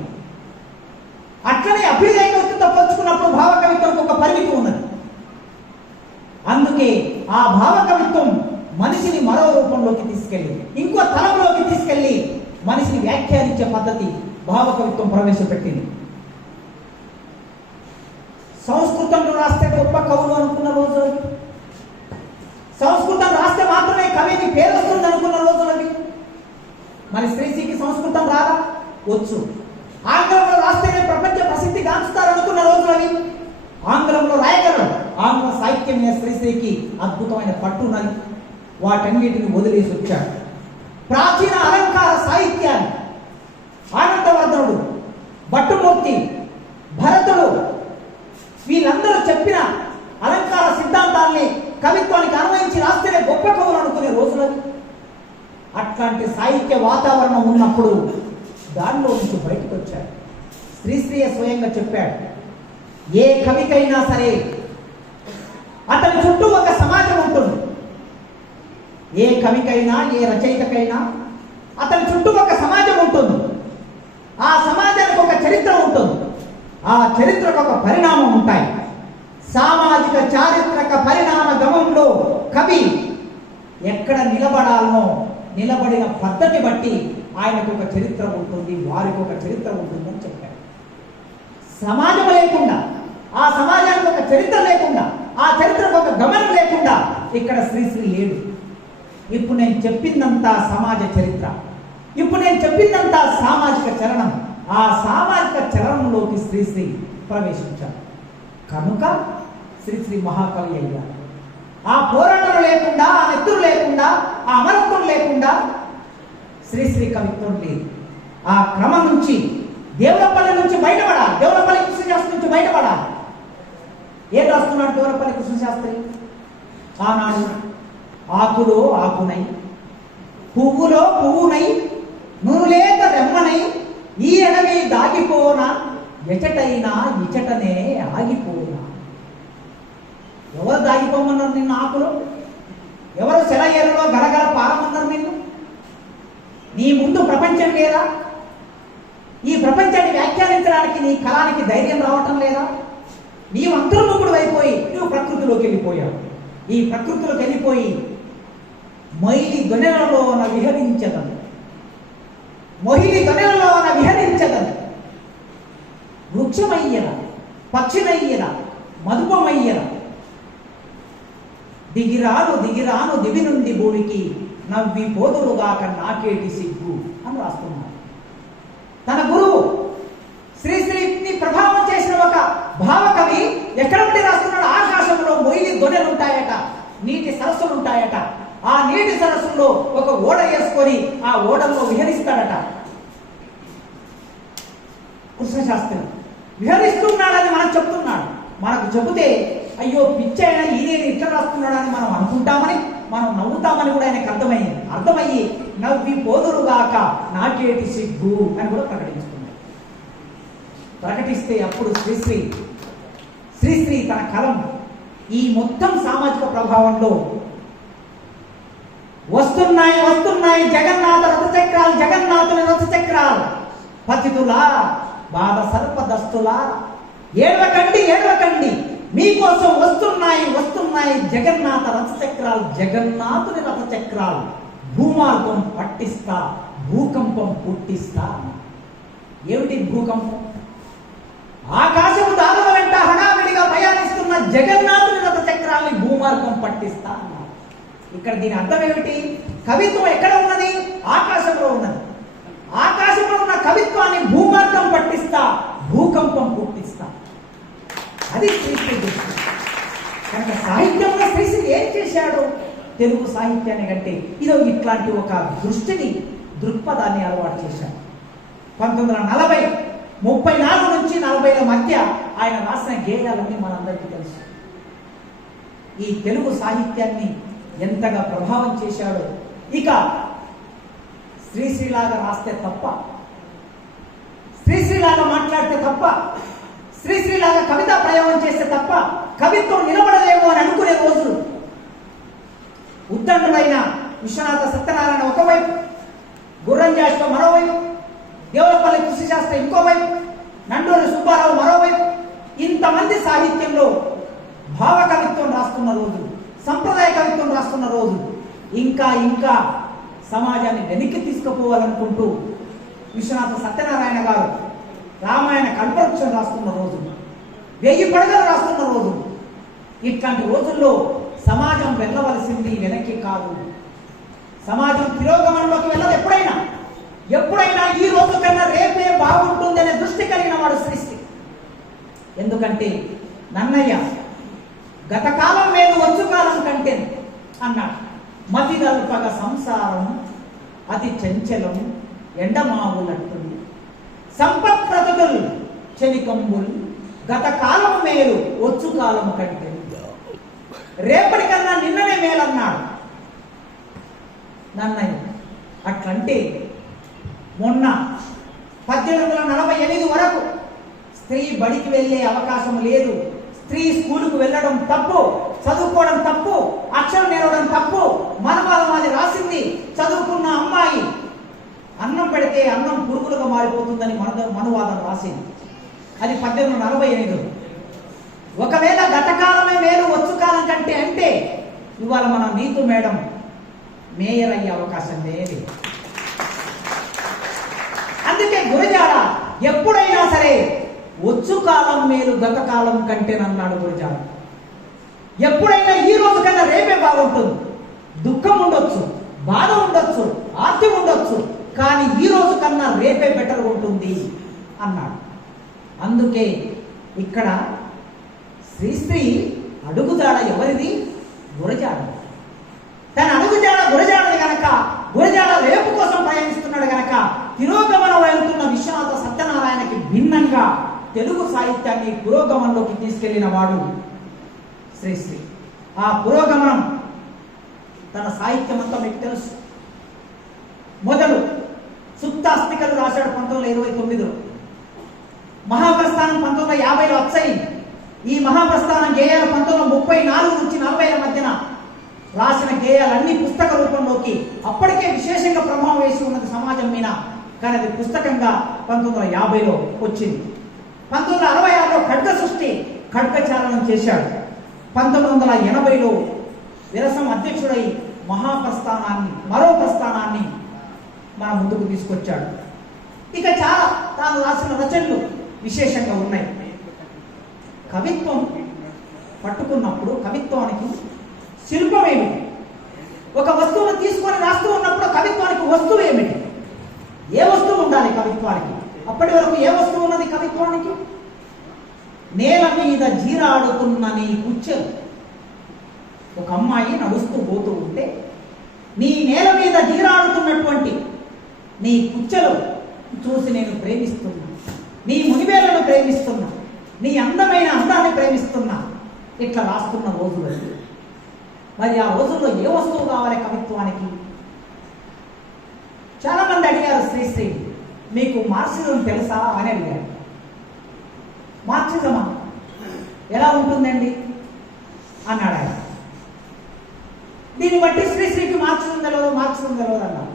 అట్లనే అభ్యుదయ కవిత్వంతో పోల్చుకున్నప్పుడు భావకవిత్వంకి ఒక పరిమితి ఉన్నది. అందుకే ఆ భావకవిత్వం మనిషిని మరో రూపంలోకి తీసుకెళ్ళి, ఇంకో తలంలోకి తీసుకెళ్ళి మనిషిని వ్యాఖ్యానించే పద్ధతి భావకవిత్వం ప్రవేశపెట్టింది. సంస్కృతంలో రాస్తే గొప్ప కవులు అనుకున్న రోజులవి, సంస్కృతం రాస్తే మాత్రమే కవికి పేరు వస్తుంది అనుకున్న రోజులవి. మరి శ్రీశ్రీకి సంస్కృతం రాదా? వచ్చు. ఆంగ్లంలో రాస్తేనే ప్రపంచ ప్రసిద్ధి గాంచుతారు అనుకున్న రోజులవి. ఆంగ్లంలో రాయగలరు. ఆంగ్ల సాహిత్యం మీద శ్రీశ్రీకి అద్భుతమైన పట్టున్నది. వాటన్నిటిని వదిలేసి వచ్చాడు. ప్రాచీన అలంకార సాహిత్యాన్ని ఆనందవర్ధనుడు, భట్టుమూర్తి, భరతుడు వీళ్ళందరూ చెప్పిన అలంకార సిద్ధాంతాల్ని కవిత్వానికి అన్వయించి రాస్తేనే గొప్ప కవులు అనుకునే రోజులవి. అట్లాంటి సాహిత్య వాతావరణం ఉన్నప్పుడు దానిలో నుంచి బయటకు వచ్చాడు. శ్రీశ్రీ స్వయంగా చెప్పాడు, ఏ కవికైనా సరే అతని చుట్టూ ఒక సమాజం ఉంటుంది. ఏ కవికైనా, ఏ రచయితకైనా అతని చుట్టూ ఒక సమాజం ఉంటుంది. ఆ సమాజానికి ఒక చరిత్ర ఉంటుంది. ఆ చరిత్రకు ఒక పరిణామం ఉంటాయి. సామాజిక చారిత్రక పరిణామ గమంలో కవి ఎక్కడ నిలబడాలనో నిలబడిన పద్ధతి బట్టి ఆయనకు ఒక చరిత్ర ఉంటుంది, వారికి ఒక చరిత్ర ఉంటుందని చెప్పారు. సమాజం లేకుండా, ఆ సమాజానికి ఒక చరిత్ర లేకుండా, ఆ చరిత్రకు ఒక గమనం లేకుండా ఇక్కడ శ్రీశ్రీ లేడు. ఇప్పుడు నేను చెప్పిందంతా సమాజ చరిత్ర, ఇప్పుడు నేను చెప్పిందంతా సామాజిక చలనం. ఆ సామాజిక చలనంలోకి శ్రీశ్రీ ప్రవేశించాడు. కనుక శ్రీశ్రీ మహాకవి అయ్యాడు. ఆ పోరాటం లేకుండా, ఆ నెత్తురు లేకుండా, ఆ అమరత్వం లేకుండా శ్రీశ్రీ కవిత్వం లేదు. ఆ క్రమం నుంచి దేవులపల్లి నుంచి బయటపడాలి. దేవులపల్లి కృష్ణశాస్త్రి నుంచి బయటపడాలి. ఏం రాస్తున్నాడు దేవులపల్లి కృష్ణశాస్త్రి? ఆనాడు ఆకులో ఆకునై, పువ్వులో పువ్వునై, నూనెలేక రెమ్మనై, ఈ ఎడవి దాగిపోనా, ఎచటైనా ఇచటనే ఆగిపోనా. ఎవరు దాగిపోమన్నారు నిన్ను ఆకులో? ఎవరు సెలయేరులో గడగడ పారమన్నారు నిన్ను? నీ ముందు ప్రపంచం లేదా? ఈ ప్రపంచాన్ని వ్యాఖ్యానించడానికి నీ కళానికి ధైర్యం రావటం లేదా? నీవు అంతర్ముఖుడు అయిపోయి నువ్వు ప్రకృతిలోకి వెళ్ళిపోయావు. ఈ ప్రకృతిలోకి వెళ్ళిపోయి మైలి దొనెలలో విహరించదను, మొహిని తొనెలలోన విహరించదను. వృక్షమయ్యన పక్షినయ్యన మధుపమయ్యన దిగిరాను దిగిరాను దివి నుండి భూమికి నవ్వి పోదురుగాక నాకేటి సిగ్గు అని రాస్తున్నాడు. తన గురువు శ్రీశ్రీని ప్రభావం చేసిన ఒక భావకవి ఎక్కడ ఉండి రాస్తున్నాడు? ఆకాశంలో మొయిలి దొనెలుంటాయట, నీటి సరస్సులు ఉంటాయట. ఆ నీటి సరస్సుల్లో ఒక ఓడ వేసుకొని ఆ ఓడల్లో విహరిస్తాడట. కృష్ణశాస్త్రి విహరిస్తున్నాడని మనకు చెప్తున్నాడు. మనకు చెబితే అయ్యో పిచ్చైనా ఈయన ఇట్లా రాస్తున్నాడని మనం అనుకుంటామని, మనం నవ్వుతామని కూడా ఆయనకు అర్థమయ్యి నవ్వి పోదురుగాక నాకేటి సిగ్గు అని కూడా ప్రకటిస్తే అప్పుడు శ్రీశ్రీ తన కలం ఈ మొత్తం సామాజిక ప్రభావంలో వస్తున్నాయి జగన్నాథ జగన్నాథుని రథచక్రాలు పతితులా బాధ సర్పదస్తులా ఏడవకండి మీకోసం వస్తున్నాయి జగన్నాథ రథచక్రాలు, జగన్నాథుని రథచక్రాలు. భూమార్గం పట్టిస్తా, భూకంపం పుట్టిస్తా. ఏమిటి భూకంపం? ఆకాశము దారుల వెంట హడావిడిగా ప్రయాణిస్తున్న జగన్నాథుని రథచక్రాల్ని భూమార్గం పట్టిస్తా అన్నారు. ఇక్కడ దీని అర్థం ఏమిటి? కవిత్వం ఎక్కడ ఉన్నది? ఆకాశంలో ఉన్నది. ఆకాశంలో ఉన్న కవిత్వాన్ని భూమార్గం పట్టిస్తా, భూకంపం పుట్టిస్తా. అది శ్రీశ్రీ దృష్టి. కనుక సాహిత్యంలో శ్రీశ్రీ ఏం చేశాడు? తెలుగు సాహిత్యాన్ని కంటే ఇట్లాంటి ఒక దృక్పథాన్ని అలవాటు చేశాడు. 1940 34 నుంచి 40ల మధ్య ఆయన రాసిన గేయాలన్నీ మనందరికీ తెలుసు. ఈ తెలుగు సాహిత్యాన్ని ఎంతగా ప్రభావం చేశాడో. ఇక శ్రీశ్రీలాగా రాస్తే తప్ప, శ్రీశ్రీలాగా మాట్లాడితే తప్ప, శ్రీశ్రీలాగా కవితా ప్రయోగం చేస్తే తప్ప కవిత్వం నిలబడలేమో అని అనుకునే రోజులు. ఉద్దండులైన విశ్వనాథ సత్యనారాయణ ఒకవైపు, గుర్రంజాస్తో మరోవైపు, దేవులపల్లి కృష్ణశాస్త్రి ఇంకోవైపు, నండూరి సుబ్బారావు మరోవైపు, ఇంతమంది సాహిత్యంలో భావ కవిత్వం రాస్తున్న రోజు, సంప్రదాయ కవిత్వం రాస్తున్న రోజు, ఇంకా సమాజాన్ని వెనక్కి తీసుకుపోవాలనుకుంటూ విశ్వనాథ సత్యనారాయణ గారు రామాయణ కల్పవృక్షం రాస్తున్న రోజు, 1000 పడగలు రాస్తున్న రోజు. ఇట్లాంటి రోజుల్లో సమాజం వెళ్ళవలసింది వెనక్కి కాదు. సమాజం తిరోగమనంలోకి వెళ్ళదు. ఎప్పుడైనా ఈ రోజు కన్నా రేపే బాగుంటుంది అనే దృష్టి కలిగిన వాడు శ్రీశ్రీ. ఎందుకంటే నన్నయ్య గతకాలం మేలు వచ్చు కాలం కంటే అన్నాడు. మతిదల్పగ సంసారం అతి చంచలం ఎండమావులట్టుంది, సంపత్ప్రతులు చెలికంబులు గతకాలం మేలు వచ్చు కాలం కంటే. రేపటి కన్నా నిన్ననే మేలన్నాడు నన్నయ్య. అట్లంటే మొన్న 1848 వరకు స్త్రీ బడికి వెళ్ళే అవకాశం లేదు, స్త్రీ స్కూలుకు వెళ్ళడం తప్పు, చదువుకోవడం తప్పు, అక్షరం నేర్వడం తప్పు, మనవాదం అది రాసింది. చదువుకున్న అమ్మాయి అన్నం పెడితే అన్నం పురుగులుగా మారిపోతుందని మనువాదం రాసింది. అది 1848. ఒకవేళ గతకాలమే మేలు వచ్చు కాలం కంటే అంటే ఇవాళ మన నీతు మేడం మేయర్ అయ్యే అవకాశం లేదు. అందుకే గురజాడ ఎప్పుడైనా సరే వచ్చు కాలం మేలు గతకాలం కంటేనన్నాడు గురజాడ. ఎప్పుడైనా ఈ రోజు కన్నా రేపే బాగుంటుంది. దుఃఖం ఉండొచ్చు, బాధ ఉండొచ్చు, ఆర్తి ఉండొచ్చు, కానీ ఈ రోజు కన్నా రేపే బెటర్ ఉంటుంది అన్నాడు. అందుకే ఇక్కడ శ్రీశ్రీ అడుగుజాడ ఎవరిది? గురజాడ. తన అడుగుజాడ గురజాడది గనక, గురజాడ రేపు కోసం ప్రయాణిస్తున్నాడు గనక తిరోగమనం వెళ్తున్న విశ్వనాథ సత్యనారాయణకి భిన్నంగా తెలుగు సాహిత్యాన్ని పురోగమనంలోకి తీసుకెళ్లిన వాడు శ్రీశ్రీ. ఆ పురోగమనం తన సాహిత్యం అంతా మీకు తెలుసు. మొదలు సుప్తాస్తికలు రాశాడు 1929లో. మహాప్రస్థానం 1950లో వచ్చాయి. ఈ మహాప్రస్థానం గేయాలు 1934 నుంచి 40ల మధ్యన రాసిన గేయాలన్నీ పుస్తక రూపంలోకి అప్పటికే విశేషంగా ప్రభావం వేసి ఉన్నది సమాజం మీద. కానీ అది పుస్తకంగా 1950లో వచ్చింది. 1966లో ఖడ్గ సృష్టి ఖడ్గచారణం చేశాడు. 1980లో విరసం అధ్యక్షుడై మరో ప్రస్థానాన్ని మన ముందుకు తీసుకొచ్చాడు. ఇక చాలా తాను రాసిన రచనలు విశేషంగా ఉన్నాయి. కవిత్వం పట్టుకున్నప్పుడు కవిత్వానికి శిల్పం ఏమిటి? ఒక వస్తువును తీసుకొని రాస్తూ ఉన్నప్పుడు కవిత్వానికి వస్తువు ఏమిటి? ఏ వస్తువు ఉండాలి కవిత్వానికి? అప్పటి వరకు ఏ వస్తువు ఉన్నది కవిత్వానికి? నేల మీద జీరాడుతున్న నీ కుచ్చెలు. ఒక అమ్మాయి నడుస్తూ పోతూ ఉంటే నీ నేల మీద జీరాడుతున్నటువంటి నీ కుచ్చెలు చూసి నేను ప్రేమిస్తున్నా, నీ మునివేళ్లను ప్రేమిస్తున్నా, నీ అందమైన అందాన్ని ప్రేమిస్తున్నా, ఇట్లా రాస్తున్న రోజులు. మరి ఆ రోజుల్లో ఏ వస్తువు కావాలి కవిత్వానికి? చాలా మంది అడిగారు, శ్రీశ్రీ మీకు మార్క్సిజం తెలుసా అని అడిగారు. మార్క్సిజమా ఎలా ఉంటుందండి అన్నాడు ఆయన. దీన్ని బట్టి శ్రీశ్రీకి మార్క్సిజం తెలియదు అన్నారు.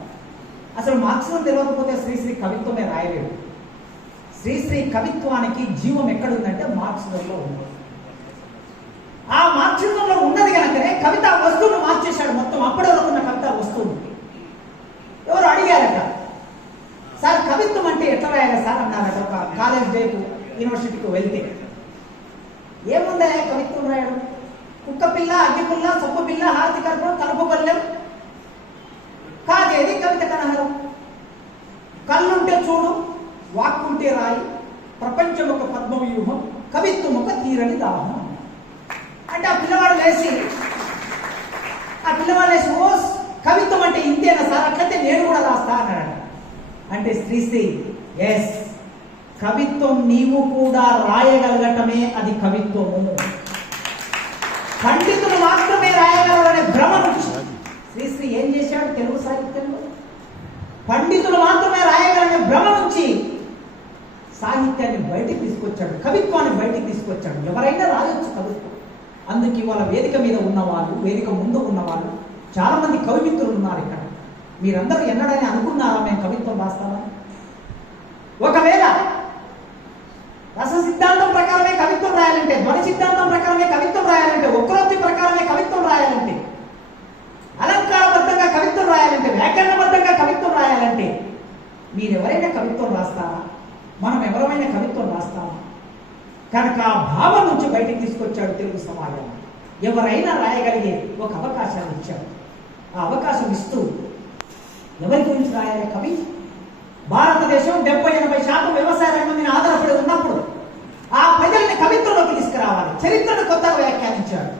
అసలు మార్క్సిజం తెలియకపోతే శ్రీశ్రీ కవిత్వమే రాయలేడు. శ్రీశ్రీ కవిత్వానికి జీవం ఎక్కడుందంటే మార్క్సిజంలో ఉంది. ఆ మార్క్సిజంలో ఉన్నది కనుకనే కవితా వస్తువును మార్చేశాడు మొత్తం. అప్పటి వరకు ఉన్న కవితా వస్తువును. ఎవరు అడిగారట, సార్ కవిత్వం అంటే ఎట్లా రాయాలి సార్ అన్నారట. ఒక కాలేజ్ డేకు యూనివర్సిటీకి వెళ్తే, ఏముందా కవిత్వం రాయడం? కుక్క పిల్ల, అగ్గిపుల్ల, సొప్పు పిల్ల, హారతి కర్పూరం, తలుపు పల్లెం, కాదేది కవిత కనహరం, కళ్ళుంటే చూడు, వాక్కుంటే రాయి, ప్రపంచం ఒక పద్మవ్యూహం, కవిత్వం ఒక తీరని దాహం. అంటే ఆ పిల్లవాడు లేచి ఓ కవిత్వం అంటే ఇంతేనా సార్, అట్లయితే నేను కూడా రాస్తా అన్నాడు. అంటే శ్రీశ్రీ, ఎస్, కవిత్వం నీవు కూడా రాయగలగటమే అది కవిత్వము. పండితులు మాత్రమే రాయగలరనే భ్రమ నుంచి శ్రీశ్రీ ఏం చేశాడు తెలుగు సాహిత్యంలో? పండితులు మాత్రమే రాయగలనే భ్రమ నుంచి సాహిత్యాన్ని బయటికి తీసుకొచ్చాడు, కవిత్వాన్ని బయటికి తీసుకొచ్చాడు. ఎవరైనా రాయొచ్చు కవిత్వం. అందుకు ఇవాళ వేదిక మీద ఉన్నవాళ్ళు, వేదిక ముందు ఉన్నవాళ్ళు, చాలా మంది కవిమిత్రులు ఉన్నారు ఇక్కడ. మీరందరూ ఎన్నడని అనుకున్నారా మేము కవిత్వం రాస్తామని? ఒకవేళ రస సిద్ధాంతం ప్రకారమే కవిత్వం రాయాలంటే, ధ్వని సిద్ధాంతం ప్రకారమే కవిత్వం రాయాలంటే, వక్రోక్తి ప్రకారమే కవిత్వం రాయాలంటే, అలంకారబద్ధంగా కవిత్వం రాయాలంటే, వ్యాకరణబద్ధంగా కవిత్వం రాయాలంటే మీరెవరైనా కవిత్వం రాస్తారా? మనం ఎవరైనా కవిత్వం రాస్తామా? కనుక ఆ భావం నుంచి బయటికి తీసుకొచ్చాడు తెలుగు సమాజం. ఎవరైనా రాయగలిగే ఒక అవకాశాన్ని ఇచ్చాడు. ఆ అవకాశం ఇస్తూ ఎవరి గురించి రాయాలి కవి? భారతదేశం 70-80% వ్యవసాయ రంగం మీద ఆధారపడి ఉన్నప్పుడు ఆ ప్రజల్ని కవిత్వంలోకి తీసుకురావాలి. చరిత్రను కొత్తగా వ్యాఖ్యానించాడు.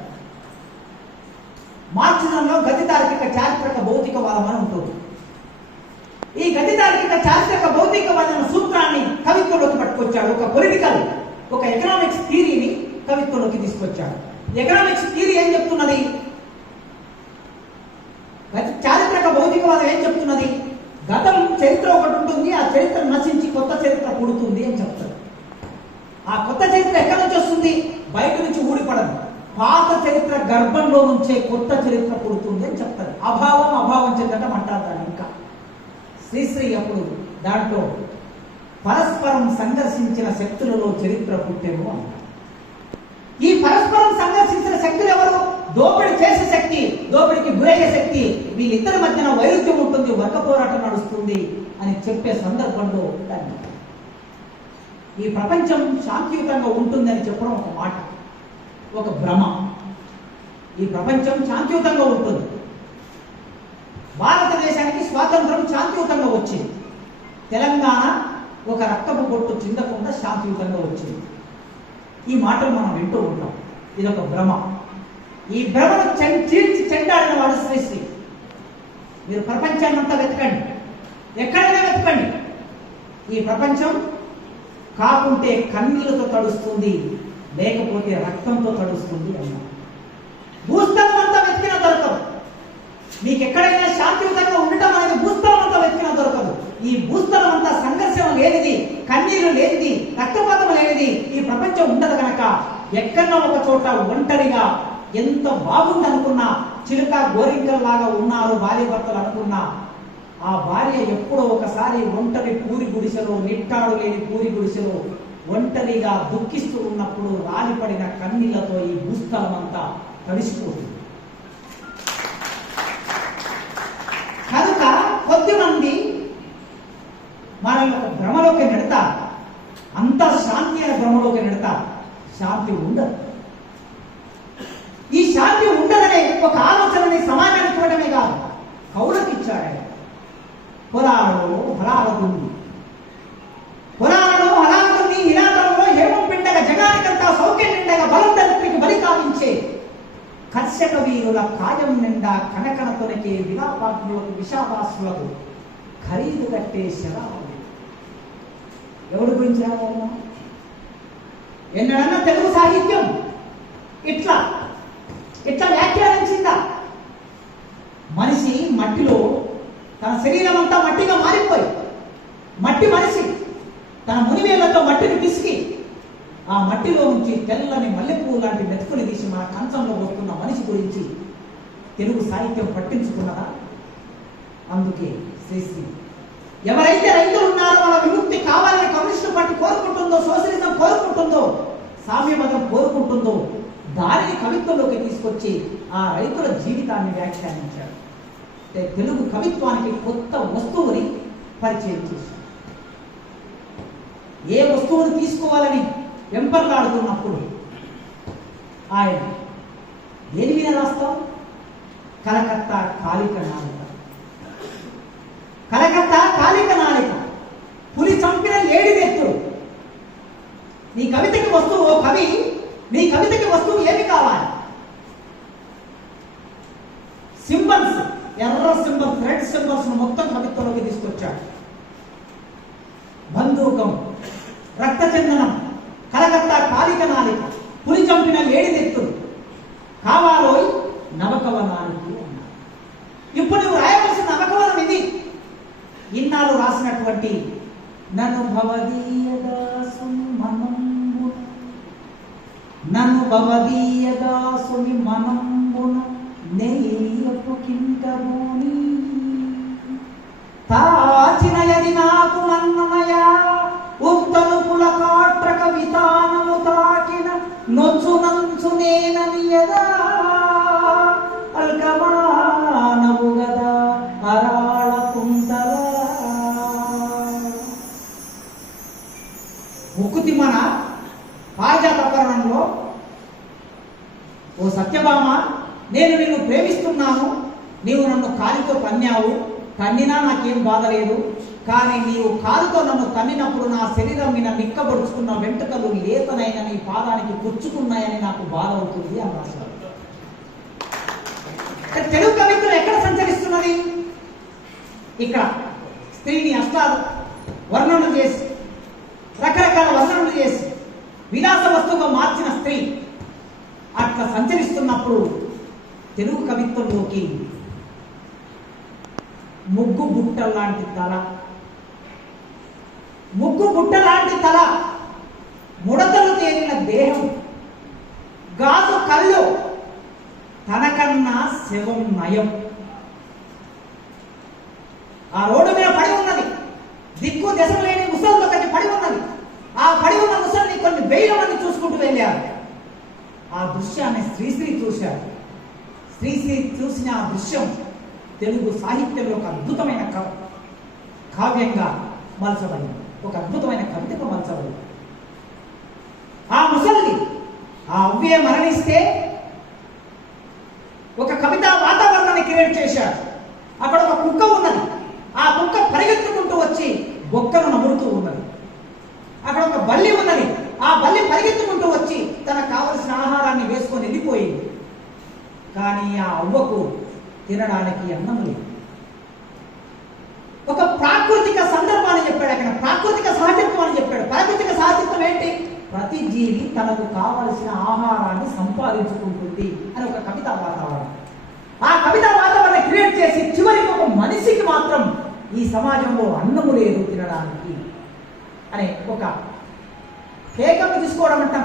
మార్క్సిజంలో గతి తార్కిక చారిత్రక భౌతికవాదం అని ఉంటుంది. ఈ గతి తార్కిక చారిత్రక భౌతికవాదం సూత్రాన్ని కవిత్వంలోకి పట్టుకొచ్చాడు. ఒక పొలిటికల్, ఒక ఎకనామిక్స్ థియరీని కవిత్వంలోకి తీసుకొచ్చాడు. ఎకనామిక్స్ థియరీ ఏం చెప్తున్నది? చారిత్రక భౌతికవాదం ఏం చెప్తున్నది? గతం చరిత్ర ఒకటి ఉంటుంది, ఆ చరిత్ర నశించి కొత్త చరిత్ర పుడుతుంది అని చెప్తారు. ఆ కొత్త చరిత్ర ఎక్కడి నుంచి వస్తుంది? బయట నుంచి ఊడిపడదు. పాత చరిత్ర గర్భంలో నుంచే కొత్త చరిత్ర పుడుతుంది అని చెప్తారు. అభావం చెందటం అంటారు దాన్ని. ఇంకా శ్రీశ్రీ అప్పుడు దాంట్లో పరస్పరం సంఘర్షించిన శక్తులలో చరిత్ర పుట్టేను అంటారు. ఈ పరస్పరం సంఘర్షించిన శక్తులు ఎవరు? దోపిడి చేసే శక్తి, దోపిడికి గురయ్యే శక్తి. వీళ్ళిద్దరి మధ్యన వైరుధ్యం ఉంటుంది, వర్గ పోరాటం నడుస్తుంది అని చెప్పే సందర్భంలో ఈ ప్రపంచం శాంతియుతంగా ఉంటుందని చెప్పడం ఒక మాట, ఒక భ్రమ. ఈ ప్రపంచం శాంతియుతంగా ఉంటుంది. భారతదేశానికి స్వాతంత్రం శాంతియుతంగా వచ్చింది. తెలంగాణ ఒక రక్తపు బొట్టు చిందకుండా శాంతియుతంగా వచ్చింది. ఈ మాటలు మనం వింటూ ఉంటాం. ఇదొక భ్రమ. ఈ భ్రమను చీల్చి చెండాడిన వాడు శ్రీశ్రీ. మీరు ప్రపంచాన్ని అంతా వెతకండి, ఎక్కడైనా వెతకండి. ఈ ప్రపంచం కాకుంటే కన్నీళ్లతో తడుస్తుంది, లేకపోతే రక్తంతో తడుస్తుంది అన్నారు. భూస్థలం అంతా వెతికినా దొరకదు. మీకు ఎక్కడైనా శాంతియుతంగా ఉండటం అనేది భూస్థలం అంతా వెతికినా దొరకదు. ఈ భూస్థలం అంతా సంఘర్షణ లేనిది, కన్నీరు లేనిది, రక్తపాతం లేనిది ఈ ప్రపంచం ఉండదు. కనుక ఎక్కడో ఒక చోట ఒంటరిగా ఎంత బాగుందనుకున్నా, చిలుక గోరింకల్లాగా ఉన్నారు భార్య భర్తలు అనుకున్నా, ఆ భార్య ఎప్పుడో ఒకసారి ఒంటరి పూరి గుడిసెలో, నిట్టాడు లేని పూరి గుడిసెలో ఒంటరిగా దుఃఖిస్తూ ఉన్నప్పుడు రాలిపడిన కన్నీళ్లతో ఈ భూస్థలం అంతా తడిసిపోతుంది. కనుక కొద్దిమంది మనల్ని ఒక భ్రమలోకి నెడతారు. అంత శాంతి అనే భ్రమలోకి నెడతారు. శాంతి ఉండదు. ఈ శాంతి ఉండదనే ఒక ఆలోచనని సమాజానికి ఇవ్వడమే కాదు, కౌలుకి ఇచ్చాడు. పొలాలలో హలాలతుంది, పొలాలలో హలాలతుంది, ఇలాకంలో హేమం పిండగా జగానికంతా సౌఖ్యం నిండగా బలం దరిద్రికి బలి కావించే కర్షక వీరుల కాయం నిండా కనకన తొనకే విలాపాగ్నులకు విషాపాసులకు ఖరీదు కట్టే శరాలు. ఎవరి గురించి రావాలన్నా? ఎన్నడన్నా తెలుగు సాహిత్యం ఇట్లా వ్యాఖ్యానించిందా? మనిషి మట్టిలో తన శరీరం అంతా మట్టిగా మారిపోయి, మట్టి మనిషి తన మునివేళ్లతో మట్టిని పిసికి ఆ మట్టిలో నుంచి తెల్లని మల్లెపూలు లాంటి మెతుకుని తీసి మన కంచంలో వస్తున్న మనిషి గురించి తెలుగు సాహిత్యం పట్టించుకున్నదా? అందుకే శ్రీశ్రీ ఎవరైతే రైతులు ఉన్నారో వాళ్ళ విముక్తి కావాలని కమ్యూనిస్టు పార్టీ కోరుకుంటుందో, సోషలిజం కోరుకుంటుందో, సామ్యవాదం కోరుకుంటుందో దానిని కవిత్వంలోకి తీసుకొచ్చి ఆ రైతుల జీవితాన్ని వ్యాఖ్యానించారు. తెలుగు కవిత్వానికి కొత్త వస్తువుని పరిచయం చేశారు. ఏ వస్తువును తీసుకోవాలని వెంపర్లాడుతున్నప్పుడు ఆయన దేని మీద రాస్తాం? కలకత్తా కాళిక నాలిక. కలకత్తా కాళిక నాలిక, పులి చంపిన ఏడినెత్తుడు. నీ కవితకి వస్తువు, ఓ కవి, నీ కవితకి వస్తువు ఏమి కావాలి? సింబల్స్, ఎర్ర సింబల్స్, రెడ్ సింబల్స్ మొత్తం కవిత్వంలోకి తీసుకొచ్చాడు. బంధూకం, రక్త చందనం, కలకత్తా కాళిక నాలిక, పులి చంపిన ఏడినెత్తుడు, కావాలోయ్ నవకవనానికి అన్నారు. ఇప్పుడు నువ్వు రాయవలసిన నవకవనం ఇది. ఇన్నాళ్ళు రాసినటువంటి నన్ను భవదీయదాసుని మనంబున, నన్ను భవదీయదాసుని మనంబున నెయ్యపు కింకబూని తాచినయది నాకు నన్నమయా ఉత్తను పులకాట్రక వితానము తాకిన నొచ్చు నంచు నేననియదా అల్కమానవు గదా అరాళ కుంతల. ముక్కుతిమ్మన పారిజాత పర్వంలో, ఓ సత్యభామ, నేను నిన్ను ప్రేమిస్తున్నాను, నీవు నన్ను కాలితో తన్నావు, తన్నినా నాకేం బాధ లేదు, కానీ నీవు కాలుతో నన్ను తన్నినప్పుడు నా శరీరం మీద నిక్కబడుచుకున్న వెంట్రుకలు లేతనైన నీ పాదానికి పుచ్చుకున్నాయని నాకు బాధ అవుతుంది అని రాశారు. తెలుగు కవిత్వం ఎక్కడ సంచరిస్తున్నది? ఇక్కడ స్త్రీని వర్ణనలు చేసి, రకరకాల వర్ణనలు చేసి విలాస వస్తువుగా మార్చిన స్త్రీ అట్లా సంచరిస్తున్నప్పుడు తెలుగు కవిత్వంలోకి ముగ్గు బుట్ట లాంటి తల, ముగ్గు బుట్ట లాంటి తల, ముడతలు తేలిన దేహం, గాజు కళ్ళు, తనకన్నా శవం నయం. ఆ రోడ్డు మీద పడి ఉన్నది, దిక్కు దశ లేని ముసలితో కలిసి పడి ఉన్నది. ఆ పడి ఉన్న ముసలిని కొన్ని వేల మంది చూసుకుంటూ వెళ్ళారు. ఆ దృశ్యాన్ని శ్రీశ్రీ చూశారు. శ్రీశ్రీ చూసిన ఆ దృశ్యం తెలుగు సాహిత్యంలో ఒక అద్భుతమైన కావ్యంగా మలచబడింది, ఒక అద్భుతమైన కవితగా మలచబడింది. ఆ ముసలి ఆ అవ్వే మరణిస్తే ఒక కవితా వాతావరణాన్ని క్రియేట్ చేశాడు. అక్కడ ఒక కుక్క ఉన్నది, ఆ కుక్క పరిగెత్తుకుంటూ వచ్చి బొక్కను నములుతూ ఉన్నది. అక్కడ ఒక బల్లి ఉన్నది, ఆ బల్లి పరిగెత్తుకుంటూ వచ్చి తనకు కావలసిన ఆహారాన్ని వేసుకొని వెళ్ళిపోయింది. కానీ ఆ అవ్వకు తినడానికి అన్నం లేదు. ఒక ప్రాకృతిక సందర్భాన్ని చెప్పాడు, అక్కడ ప్రాకృతిక సహజత్వం అని చెప్పాడు. ప్రాకృతిక సహజత్వం ఏంటి? ప్రతి జీవి తనకు కావలసిన ఆహారాన్ని సంపాదించుకుంటుంది అని ఒక కవితా వాతావరణం. ఆ కవితా వాతావరణం క్రియేట్ చేసి చివరికి ఒక మనిషికి మాత్రం ఈ సమాజంలో అన్నము లేదు తినడానికి అనే ఒక టేకప్ తీసుకోవడం అంటాం.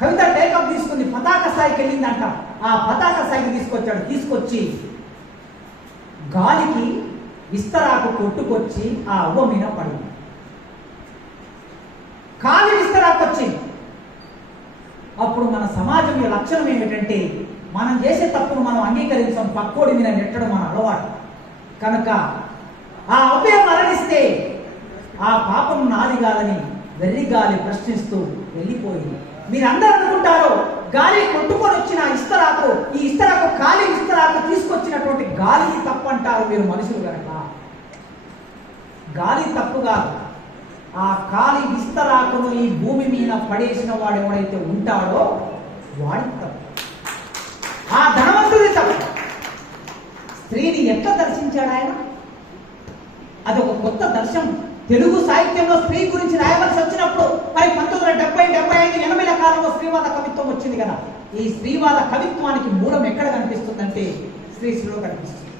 కవిత టేకప్ తీసుకుంది, పతాక స్థాయికి వెళ్ళింది అంటాం. ఆ పతాక స్థాయికి తీసుకొచ్చి గాలికి విస్తరాకు కొట్టుకొచ్చి ఆ అవ్వ మీద పడింది. కాలి విస్తరాకు వచ్చింది. అప్పుడు మన సమాజం లక్షణం ఏమిటంటే, మనం చేసే తప్పును మనం అంగీకరించడం, పక్కోడి మీద నెట్టడం మన అలవాటు. కనుక ఆ అవ్వే మరణిస్తే ఆ పాపం నాదిగాలని వెర్రి గాలి ప్రశ్నిస్తూ వెళ్ళిపోయింది. మీరందరూ అనుకుంటారు గాలి కొట్టుకొని వచ్చిన ఇస్తరాకు, ఈ ఇస్తరాకు ఖాళీ ఇస్తరాకు తీసుకొచ్చినటువంటి గాలిని తప్పు అంటారు మీరు మనుషులు కనుక. గాలి తప్పు కాదు, ఆ ఖాళీ ఇస్తరాకును ఈ భూమి మీద పడేసిన వాడు ఎవడైతే ఉంటాడో వాడి తప్పు, ఆ ధనవంతుడి తప్పు. స్త్రీని ఎట్లా దర్శించాడు ఆయన? అదొక కొత్త దర్శనం. తెలుగు సాహిత్యంలో స్త్రీ గురించి రాయవలసి వచ్చినప్పుడు మరి 1970, 75, 80ల కాలంలో స్త్రీవాద కవిత్వం వచ్చింది కదా. ఈ స్త్రీవాద కవిత్వానికి మూలం ఎక్కడ కనిపిస్తుందంటే శ్రీశ్రీలో కనిపిస్తుంది.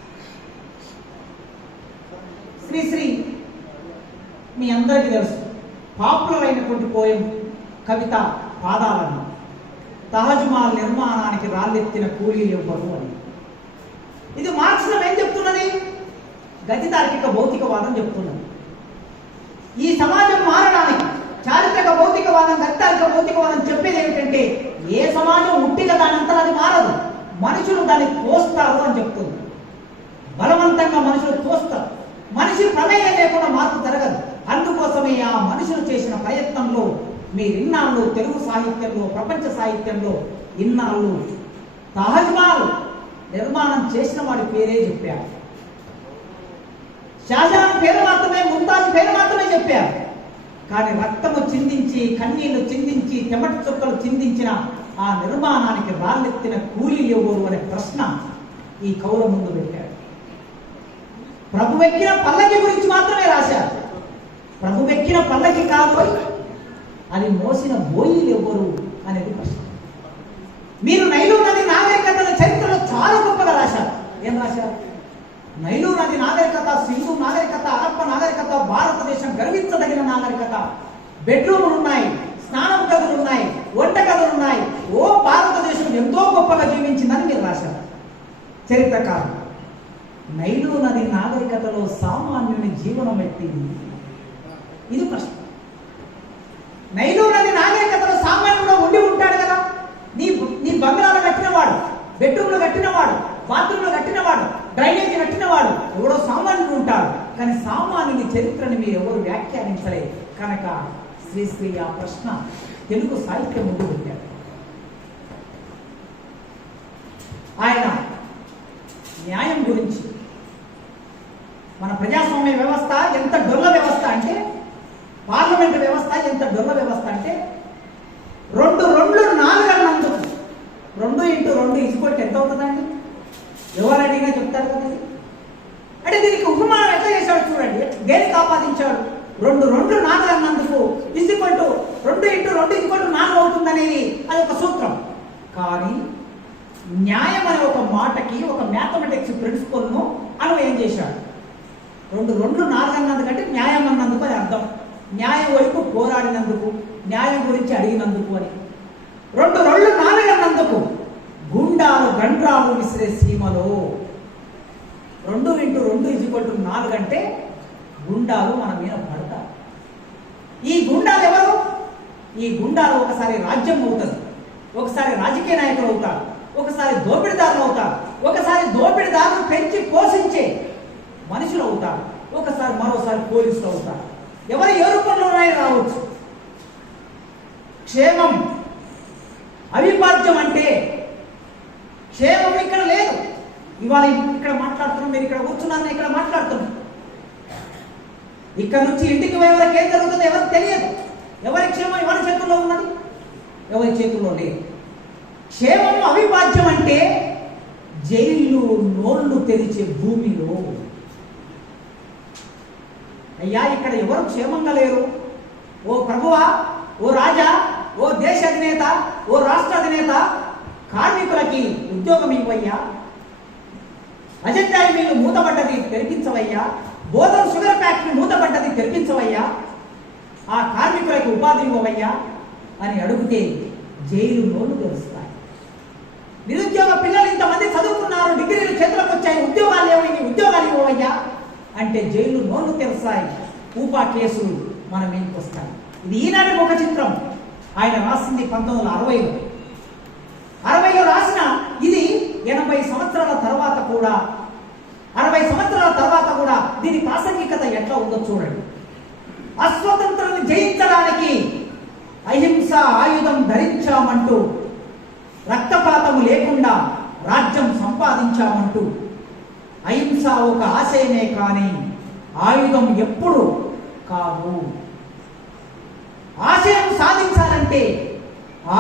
శ్రీశ్రీ మీ అందరికీ తెలుసు, పాపులర్ అయినటువంటి పోయం కవిత పాదాలను తాజ్మహల్ నిర్మాణానికి రాళ్ళెత్తిన కూలీలు ఎవ్వరు అని. ఇది మార్క్స్లో ఏం చెప్తున్నది? గతి తార్కిక భౌతికవాదం చెప్తున్నది. ఈ సమాజం మారడానికి చారిత్రక భౌతికవాదం, గత్తార్కిక భౌతికవాదం చెప్పేది ఏమిటంటే ఏ సమాజం ఉట్టిగా దానంతా అది మారదు, మనుషులు దాన్ని తోస్తారు అని చెప్తుంది. బలవంతంగా మనుషులు తోస్తారు, మనిషి ప్రమేయం లేకుండా మార్పు జరగదు. అందుకోసమే ఆ మనుషులు చేసిన ప్రయత్నంలో మీరు ఇన్నాళ్ళు తెలుగు సాహిత్యంలో, ప్రపంచ సాహిత్యంలో ఇన్నాళ్ళు తాజ్మహల్ నిర్మాణం చేసిన వాడి పేరే చెప్పారు. షాజహాన్ పేరు మాత్రమే, ముంతాజ్ పేరు మాత్రమే చెప్పారు. కానీ రక్తము చిందించి, కన్నీళ్లు చిందించి, చెమటి చుక్కలు చిందించిన ఆ నిర్మాణానికి రాళ్ళెత్తిన కూలీలు ఎవరు అనే ప్రశ్న ఈ కవుల ముందు పెట్టాడు. ప్రభువెక్కిన పల్లకి గురించి మాత్రమే రాశారు. ప్రభువెక్కిన పల్లకి కాదు, అది మోసిన బోయిలు ఎవరు అనేది ప్రశ్న. మీరు నైలు నది నాగరికతల చరిత్రలో చాలా గొప్పగా రాశారు. ఏం రాశారు? నైలు నది నాగరికత, సింధు నాగరికత, హరప్ప నాగరికత, భారతదేశం గర్వించదగిన నాగరికత. బెడ్రూములు ఉన్నాయి, స్నానం గదులు ఉన్నాయి, వంట గదులు ఉన్నాయి. ఓ భారతదేశం ఎంతో గొప్పగా జీవించిందని మీరు రాశారు. చరిత్రకారు నైలు నది నాగరికతలో సామాన్యుని జీవనం ఎట్టింది, ఇది ప్రశ్న. నైలు నది నాగరికతలో సామాన్యుడు ఉండి ఉంటాడు కదా. నీ బంగ్లాలు కట్టినవాడు, బెడ్రూమ్లు కట్టినవాడు, బాత్రూంలో కట్టినవాడు, డ్రైనేజీ కట్టినవాడు ఎవడో సామాన్యుడు ఉంటాడు. కానీ సామాన్యుని చరిత్రని మీరు ఎవరు వ్యాఖ్యానించలేదు కనుక శ్రీశ్రీ ఆ ప్రశ్న తెలుగు సాహిత్యం ముందు పెట్టారు. ఆయన న్యాయం గురించి, మన ప్రజాస్వామ్య వ్యవస్థ ఎంత డొల్ల వ్యవస్థ అంటే, పార్లమెంటు వ్యవస్థ ఎంత డొల్ల వ్యవస్థ అంటే, 2 2 4 అన్నందుకు 2 × 2 ఇసుకొట్టి ఎంత అవుతుందండి? ఎవరు అడిగినా చెప్తారు కదా. అంటే దీనికి ఉపమానం ఎట్లా చేశాడు చూడండి, దేనికి ఆపాదించాడు? 2 2 4 అన్నందుకు ఇసుకొట్టు 2 × 2 ఇసుకొట్టు 4 అవుతుందనేది అది ఒక సూత్రం. కానీ న్యాయం అనే ఒక మాటకి ఒక మ్యాథమెటిక్స్ ప్రిన్సిపల్ను అన్వయం చేశాడు. 2 2 4 అన్నందుకంటే న్యాయం అన్నందుకు అని అర్థం. న్యాయం వైపు పోరాడినందుకు, న్యాయం గురించి అడిగినందుకు అని. 2 2 4 అన్నందుకు గుండాలు గండ్రాలు విసిరే సీమలో 2 × 2 = 4 అంటే గుండాలు మన మీద పడతారు. ఈ గుండాలు ఎవరు? ఈ గుండాలు ఒకసారి రాజ్యం అవుతుంది, ఒకసారి రాజకీయ నాయకులు అవుతారు, ఒకసారి దోపిడిదారులు అవుతారు, ఒకసారి దోపిడిదారులు పెంచి పోషించే మనుషులు అవుతారు, మరోసారి పోలీసులు అవుతారు. ఎవరు ఏ రూపంలోనైనా రావచ్చు. క్షేమం అవిభాజ్యం అంటే క్షేమం ఇక్కడ లేదు. ఇవాళ ఇక్కడ మాట్లాడుతున్నాం, మీరు ఇక్కడ కూర్చున్నారని ఇక్కడ మాట్లాడుతున్నాం. ఇక్కడ నుంచి ఇంటికి పోయే వరకు ఏం జరుగుతుందో ఎవరికి తెలియదు. ఎవరి క్షేమం ఎవరి చేతుల్లో ఉన్నది? ఎవరి చేతుల్లో లేదు. క్షేమం అవిభాజ్యం అంటే జైళ్ళు నోళ్ళు తెరిచే భూమిలో. అయ్యా ఇక్కడ ఎవరు క్షేమంగా లేరు. ఓ ప్రభువా, ఓ రాజా, ఓ దేశ అధినేత, ఓ రాష్ట్ర అధినేత, కార్మికులకి ఉద్యోగం ఇవ్వయ్యా, అజెండాయి మిల్లు మూతపడ్డది తెరిపించవయ్యా, బోధన్ షుగర్ ఫ్యాక్టరీ మూతపడ్డది తెరిపించవయ్యా, ఆ కార్మికులకి ఉపాధి ఇవ్వవయ్యా అని అడిగితే జైలు నోళ్ళు తెరుస్తాయి. నిరుద్యోగ పిల్లలు ఇంతమంది చదువుకున్నారు, డిగ్రీలు చేతులకు వచ్చాయి, ఉద్యోగాలు ఏమైంది, ఉద్యోగాలు ఇవ్వవయ్యా అంటే జైలు నోళ్ళు తెరుస్తాయి. ఊపా కేసులు మన మీదకి వస్తాయి. ఇది ఈనాటి ముఖ చిత్రం. ఆయన రాసింది 1960లో. 60లో రాసిన ఇది 80 సంవత్సరాల తర్వాత కూడా 60 సంవత్సరాల తర్వాత కూడా దీని ప్రాసంగికత ఎట్లా ఉందో చూడండి. అస్వతంత్రాన్ని జయించడానికి అహింస ఆయుధం ధరించామంటూ, రక్తపాతము లేకుండా రాజ్యం సంపాదించామంటూ, అహింస ఒక ఆశయమే కానీ ఆయుధం ఎప్పుడు కాదు. ఆశయం సాధించాలంటే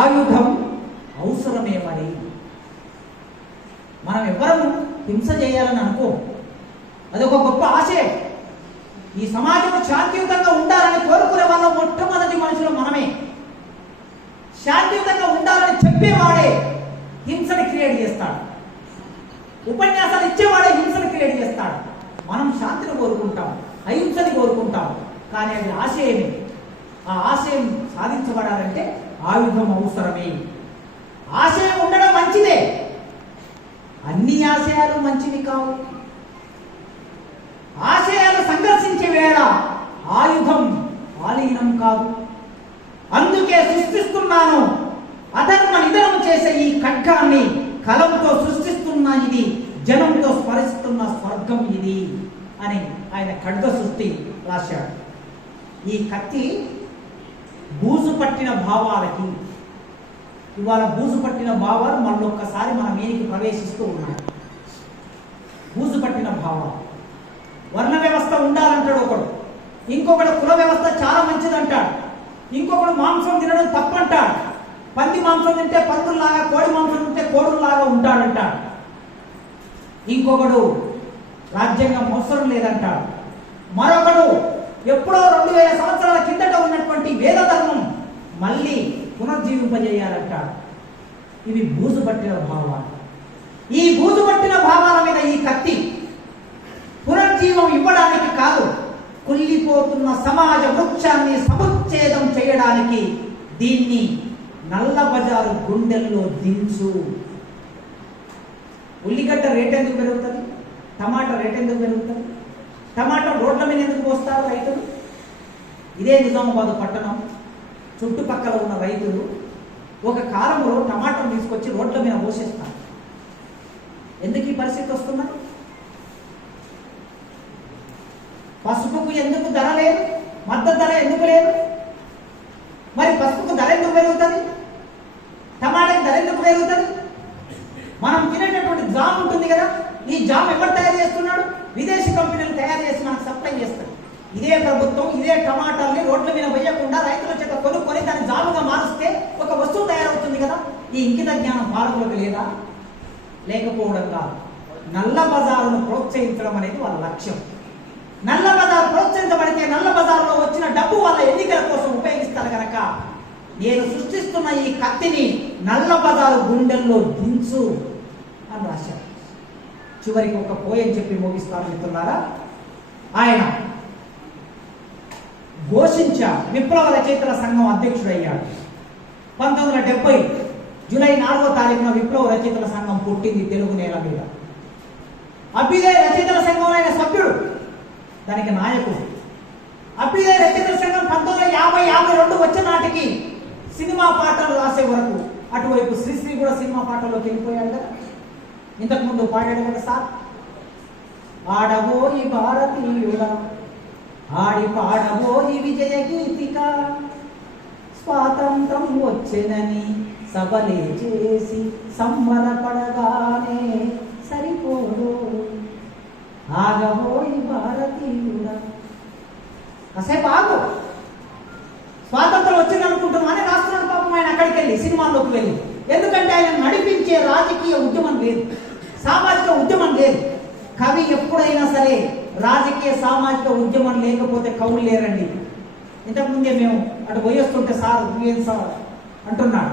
ఆయుధం అవసరమే. మరి మనం ఎవ్వరము హింస చేయాలని అనుకో, అదొక గొప్ప ఆశయం. ఈ సమాజం శాంతియుతంగా ఉండాలని కోరుకునే వాళ్ళ మొట్టమొదటి మనుషులు మనమే. శాంతియుతంగా ఉండాలని చెప్పేవాడే హింసని క్రియేట్ చేస్తాడు. ఉపన్యాసాలు ఇచ్చేవాడే హింసని క్రియేట్ చేస్తాడు. మనం శాంతిని కోరుకుంటాం, అహింసని కోరుకుంటాం, కానీ అది ఆశయమే. ఆ ఆశయం సాధించబడాలంటే ఆయుధం అవసరమే. ఆశయం ఉండడం మంచిదే, అన్ని ఆశయాలు మంచివి కావు. ఆశయాలు సంఘర్షించే వేళ ఆయుధం ఆలీనం కాదు. అందుకే సృష్టిస్తున్నాను అధర్మ నిధనం చేసే ఈ ఖడ్గాన్ని, కలంతో సృష్టిస్తున్న ఇది, జనంతో స్మరిస్తున్న స్వర్గం ఇది అని ఆయన ఖడ్గ సృష్టి రాశాడు. ఈ కత్తి బూజు పట్టిన భావాలకి, ఇవాళ బూజు పట్టిన భావాలు మళ్ళొక్కసారి మన మీదికి ప్రవేశిస్తూ ఉన్నాయి. బూజు పట్టిన భావాలు. వర్ణ వ్యవస్థ ఉండాలంటాడు ఒకడు, ఇంకొకడు కుల వ్యవస్థ చాలా మంచిదంటాడు, ఇంకొకడు మాంసం తినడం తప్పంటాడు, పంది మాంసం తింటే పందుల్లాగా, కోడి మాంసం తింటే కోడుల్లాగా ఉంటాడంటాడు, ఇంకొకడు రాజ్యాంగం అవసరం లేదంటాడు, మరొకడు ఎప్పుడో 2000 సంవత్సరాల కిందట ఉన్నటువంటి వేద ధర్మం మళ్ళీ పునర్జీవింపజేయాలంటాడు. ఇవి బూజు పట్టిన భావాలు. ఈ బూజు పట్టిన భావాల మీద ఈ కత్తి పునర్జీవం ఇవ్వడానికి కాదు, కుళ్ళిపోతున్న సమాజ వృక్షాన్ని సముచ్ఛేదం చేయడానికి దీన్ని నల్ల బజారు గుండెల్లో దించు. ఉల్లిగడ్డ రేట్ ఎందుకు పెరుగుతుంది? టమాటా రేట్ ఎందుకు పెరుగుతుంది? టమాటా రోడ్ల మీద ఎందుకు పోస్తారు రైతులు? ఇదే నిజామాబాద్ పట్టణం చుట్టుపక్కల ఉన్న రైతులు ఒక కాలంలో టమాటాను తీసుకొచ్చి రోడ్ల మీద పోసేస్తారు. ఎందుకు ఈ పరిస్థితి వస్తున్నది? పసుపుకు ఎందుకు ధర లేదు? మద్దతు ధర ఎందుకు లేదు? మరి పసుపుకు ధర ఎందుకు పెరుగుతుంది? టమాటాకి ధర ఎందుకు పెరుగుతుంది? మనం తినేటటువంటి జామ్ ఉంటుంది కదా, ఈ జామ్ ఎవరు తయారు చేస్తున్నాడు? విదేశీ కంపెనీలు తయారు చేసి మనకు సప్లై చేస్తారు. ఇదే ప్రభుత్వం ఇదే టమాటాలని రోడ్ల మీద వేయకుండా రైతుల చేత కొనుక్కొని దాన్ని జాముగా మారుస్తే ఒక వస్తువు తయారవుతుంది కదా. ఈ ఇంకిత జ్ఞానం పాలకులకు లేదా? లేకపోవడం కాదు, నల్ల బజారును ప్రోత్సహించడం అనేది వాళ్ళ లక్ష్యం. నల్ల బజారు ప్రోత్సహించబడితే నల్ల బజారులో వచ్చిన డబ్బు వాళ్ళ ఎన్నికల కోసం ఉపయోగిస్తారు కనుక నేను సృష్టిస్తున్న ఈ కత్తిని నల్ల బజారు గుండెల్లో దించు అని రాశారు. చివరికి ఒక పోయం చెప్పి ముగిస్తాను మిత్రులారా. ఆయన ఘోషించ విప్లవ రచయితల సంఘం అధ్యక్షుడయ్యాడు. 1970 జూలై 4వ తారీఖున విప్లవ రచయితల సంఘం పుట్టింది తెలుగు నేల మీద. అభ్యుదయ రచయితల సంఘంలో ఆయన సభ్యుడు, దానికి నాయకుడు. అభ్యుదయ రచయితల సంఘం 1950-52 వచ్చే నాటికి సినిమా పాటలు రాసే వరకు అటువైపు శ్రీశ్రీ కూడా సినిమా పాటల్లోకి వెళ్ళిపోయాడు కదా. ఇంతకుముందు పాడాడు కదా సార్, ఆడబోయి భారతీయుడ ఆడి పాడబోయి విజయ గీతిక, స్వాతంత్రం వచ్చెనని సభలే చేసి సంబరపడగానే సరిపోదు, ఆగబోయి భారతీయుడ. కాసేపు ఆగు, స్వాతంత్రం వచ్చింది అనుకుంటున్నాం అని రాస్తున్నాడు పాపం ఆయన అక్కడికి వెళ్ళి, సినిమాల్లోకి వెళ్ళి. ఎందుకంటే ఆయన నడిపించే రాజకీయ ఉద్యమం లేదు, సామాజిక ఉద్యమం లేదు. కవి ఎప్పుడైనా సరే రాజకీయ సామాజిక ఉద్యమం లేకపోతే కవులు లేరండి. ఇంతకుముందే మేము అటు పోయేస్తుంటే సార్ ఏం సార్ అంటున్నాడు.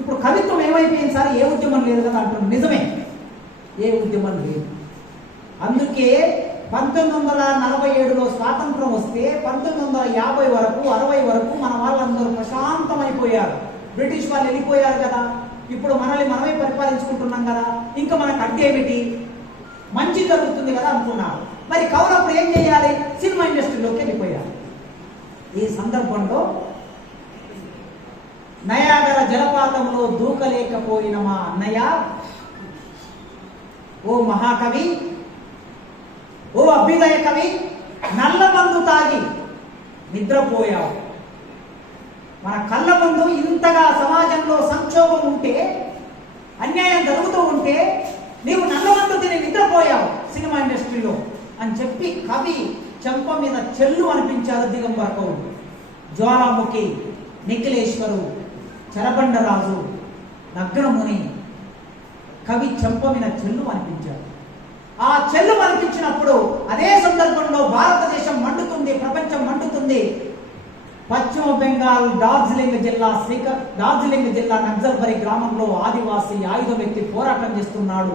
ఇప్పుడు కవిత్వం ఏమైపోయింది సార్, ఏ ఉద్యమం లేదు కదా అంటున్నాడు. నిజమే, ఏ ఉద్యమం లేదు. అందుకే 1947లో స్వాతంత్రం వస్తే 1950 వరకు 60 వరకు మన వాళ్ళందరూ ప్రశాంతమైపోయారు. బ్రిటిష్ వాళ్ళు వెళ్ళిపోయారు కదా, ఇప్పుడు మనల్ని మనమే పరిపాలించుకుంటున్నాం కదా, ఇంకా మనకు అడ్డేమిటి, మంచి జరుగుతుంది కదా అనుకున్నారు. మరి కవులు అప్పుడు ఏం చేయాలి? సినిమా ఇండస్ట్రీలోకి వెళ్ళిపోయారు. ఈ సందర్భంలో నయాగర జలపాతంలో దూకలేకపోయిన మా అన్నయ్య, ఓ మహాకవి, ఓ అభ్యుదయ కవి, నల్ల మందు తాగి నిద్రపోయావు. మన కళ్ళ ముందు ఇంతగా సమాజంలో సంక్షోభం ఉంటే, అన్యాయం జరుగుతూ ఉంటే నీవు నల్ల మందు తిని నిద్రపోయావు సినిమా ఇండస్ట్రీలో అని చెప్పి కవి చెంప మీద చెల్లు అనిపించారు దిగంబర కవులు. జ్వాలాముఖి, నిఖిలేశ్వరు, చరబండరాజు, నగ్నముని కవి చెంప మీద చెల్లు అనిపించారు. ఆ చెల్లు అనిపించినప్పుడు అదే సందర్భంలో భారతదేశం మండుతుంది, ప్రపంచం మండుతుంది. పశ్చిమ బెంగాల్ డార్జిలింగ్ జిల్లా నగ్జల్బరి గ్రామంలో ఆదివాసీ ఆయుధ వ్యక్తి పోరాటం చేస్తున్నాడు.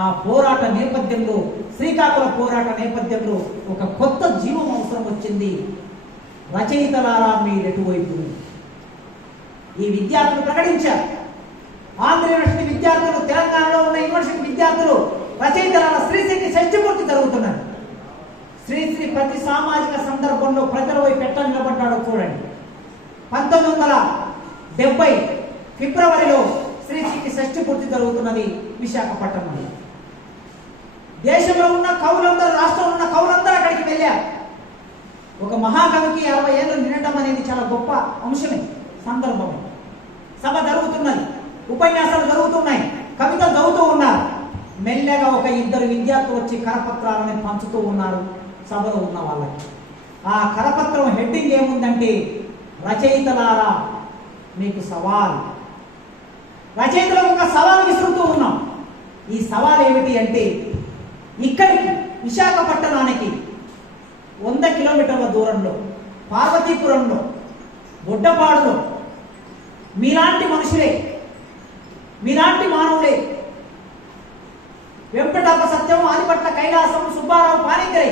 ఆ పోరాట నేపథ్యంలో, శ్రీకాకుళ పోరాట నేపథ్యంలో ఒక కొత్త జీవం అవసరం వచ్చింది. రచయితలారా మీరెటువైపు? ఈ విద్యార్థులు ప్రకటించారు. ఆంధ్ర యూనివర్సిటీ విద్యార్థులు, తెలంగాణలో ఉన్న యూనివర్సిటీ విద్యార్థులు రచయితలారా శ్రీశ్రీకి షష్ఠిపూర్తి జరుగుతున్నారు. శ్రీశ్రీ ప్రతి సామాజిక సందర్భంలో ప్రజల వైపు ఎట్లా నిలబడ్డాడో చూడండి. 1970 ఫిబ్రవరిలో శ్రీశ్రీకి షష్ఠిపూర్తి జరుగుతున్నది విశాఖపట్నంలో. దేశంలో ఉన్న కవులందరూ, రాష్ట్రంలో ఉన్న కవులందరూ అక్కడికి వెళ్ళారు. ఒక మహాకవికి 60 ఏళ్ళు నిండటం అనేది చాలా గొప్ప అంశమే, సందర్భమే. సభ జరుగుతున్నది, ఉపన్యాసాలు జరుగుతున్నాయి, కవితలు చదువుతూ ఉన్నారు. మెల్లగా ఒక ఇద్దరు విద్యార్థులు వచ్చి కరపత్రాలను పంచుతూ ఉన్నారు సభలో ఉన్న వాళ్ళకి. ఆ కరపత్రం హెడ్డింగ్ ఏముందంటే, రచయితలారా మీకు సవాల్. రచయితలకు ఒక సవాల్ విసురుతూ ఉన్నాం. ఈ సవాల్ ఏమిటి అంటే, ఇక్కడికి విశాఖపట్టణానికి 100 కిలోమీటర్ల దూరంలో పార్వతీపురంలో బుడ్డపాడులో మీలాంటి మనుషులే, మీలాంటి మానవులే, వెంపటాప సత్యం, ఆదిపట్ల కైలాసం, సుబ్బారావు, పానిగ్రై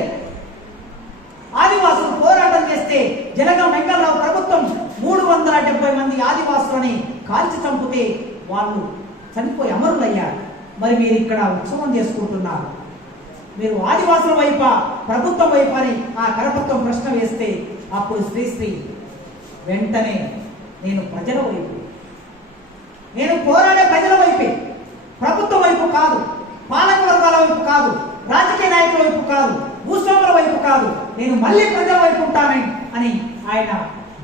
ఆదివాసులు పోరాటం చేస్తే జనగాం వెంకటరావు ప్రభుత్వం 370 మంది ఆదివాసులని కాల్చి చంపితే వాళ్ళు చనిపోయి అమరులయ్యారు. మరి మీరు ఇక్కడ ఉత్సవం చేసుకుంటున్నారు. మీరు ఆదివాసుల వైపా, ప్రభుత్వం వైపు అని ఆ కరపత్రం ప్రశ్న వేస్తే అప్పుడు శ్రీశ్రీ వెంటనే నేను ప్రజల వైపు, నేను పోరాడే ప్రజల వైపే, ప్రభుత్వం వైపు కాదు, పాలక వర్గాల వైపు కాదు, రాజకీయ నాయకుల వైపు కాదు, భూస్వాముల వైపు కాదు, నేను మళ్ళీ ప్రజల వైపు ఉంటానని అని ఆయన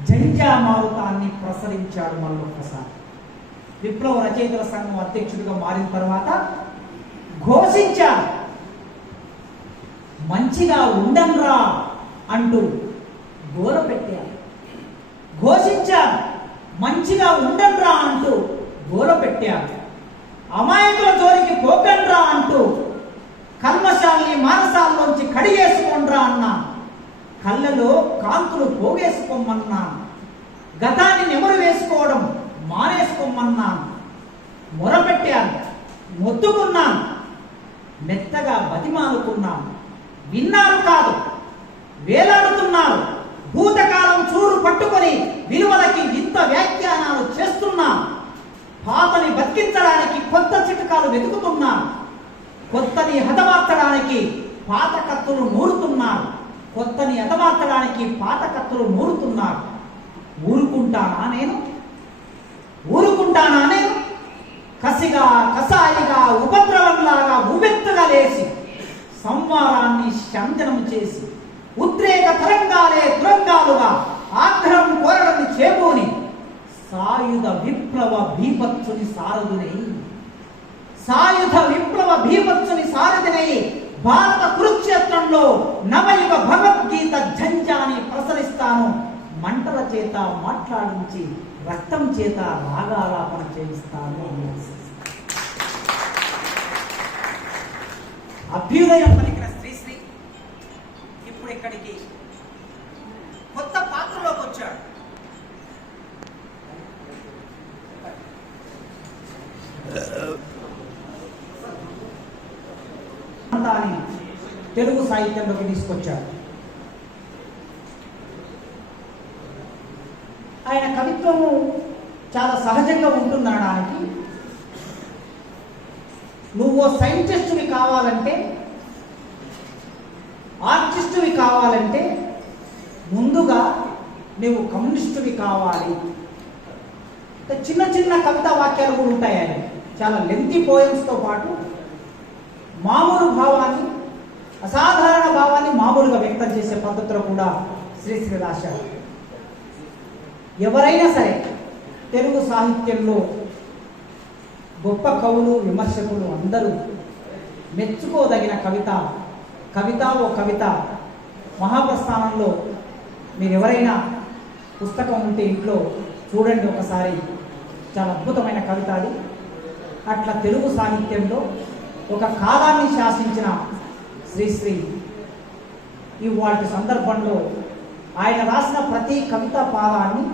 జంజామారుతాన్ని ప్రసరించాడు. మళ్ళొక్కసారి విప్లవ రచయితల సంఘం అధ్యక్షుడిగా మారిన తర్వాత ఘోషించారు, మంచిగా ఉండండ్రా అంటూ గోల పెట్టారు. ఘోషించారు, మంచిగా ఉండండ్రా అంటూ గోల పెట్టారు. అమాయకుల జోలికి పోకండ్రా అంటూ కల్మశాల్ని మానసాల్లోంచి కడిగేసుకోండ్రా అన్నా. కళ్ళలో కాంతులు పోగేసుకోమన్నా. గతాన్ని నెమరు వేసుకోవడం మానేసుకోమన్నాను. మొరపెట్టాను, మొత్తుకున్నాను, మెత్తగా బతిమాలుకున్నాను. విన్నారు కాదు, వేలాడుతున్నారు. భూతకాలం చూరు పట్టుకొని విలువలకి వింత వ్యాఖ్యానాలు చేస్తున్నా. పాతని బతికించడానికి కొత్త చిట్కాలు వెతుకుతున్నారు. కొత్తని హతమార్చడానికి పాత కత్తులు నూరుతున్నారు. కొత్తని హతమార్చడానికి పాత కత్తులు నూరుతున్నారు. ఊరుకుంటానా నేను? ఊరుకుంటానా నేను? కసిగా, కసాయిగా, ఉపద్రవంలాగా ఉవ్వెత్తుగా లేచి సంవారాన్ని శాంతనం చేసి ఉద్రేక తరంగాలే తురంగాలుగా ఆగ్రహం కోరడని చేబూని సాయుధ విప్లవ భీపత్సుని సారథునై, సాయుధ విప్లవ భీపత్సుని సారథినై భారత కురుక్షేత్రంలో నవయుగ భగవద్గీత ఝంజాని ప్రసరిస్తాను. మంటల చేత మాట్లాడించి రక్తం చేత రాగాలాపన చేయిస్తాను. అభ్యుదయం పలికిన శ్రీశ్రీ ఇప్పుడు ఇక్కడికి కొత్త పాత్రలోకి వచ్చాడు. తెలుగు సాహిత్యంలోకి తీసుకొచ్చాడు. ఆయన కవిత్వము చాలా సహజంగా ఉంటుందనడానికి, నువ్వు సైంటిస్టువి కావాలంటే, ఆర్టిస్టువి కావాలంటే ముందుగా నువ్వు కమ్యూనిస్టువి కావాలి. చిన్న చిన్న కవితా వాక్యాలు కూడా ఉంటాయి. ఆయన చాలా లెంతీ పోయమ్స్తో పాటు మామూలు భావాన్ని, అసాధారణ భావాన్ని మామూలుగా వ్యక్తం చేసే పద్ధతిలో కూడా శ్రీశ్రీ రాశారు. ఎవరైనా సరే తెలుగు సాహిత్యంలో గొప్ప కవులు, విమర్శకులు అందరూ మెచ్చుకోదగిన కవిత ఓ కవిత మహాప్రస్థానంలో మీరు ఎవరైనా పుస్తకం ఉంటే ఇంట్లో చూడండి ఒకసారి. చాలా అద్భుతమైన కవిత అది. అట్లా తెలుగు సాహిత్యంలో ఒక కాలాన్ని శాసించిన శ్రీశ్రీ ఇవాటి సందర్భంలో ఆయన రాసిన ప్రతి కవితా పాదాన్ని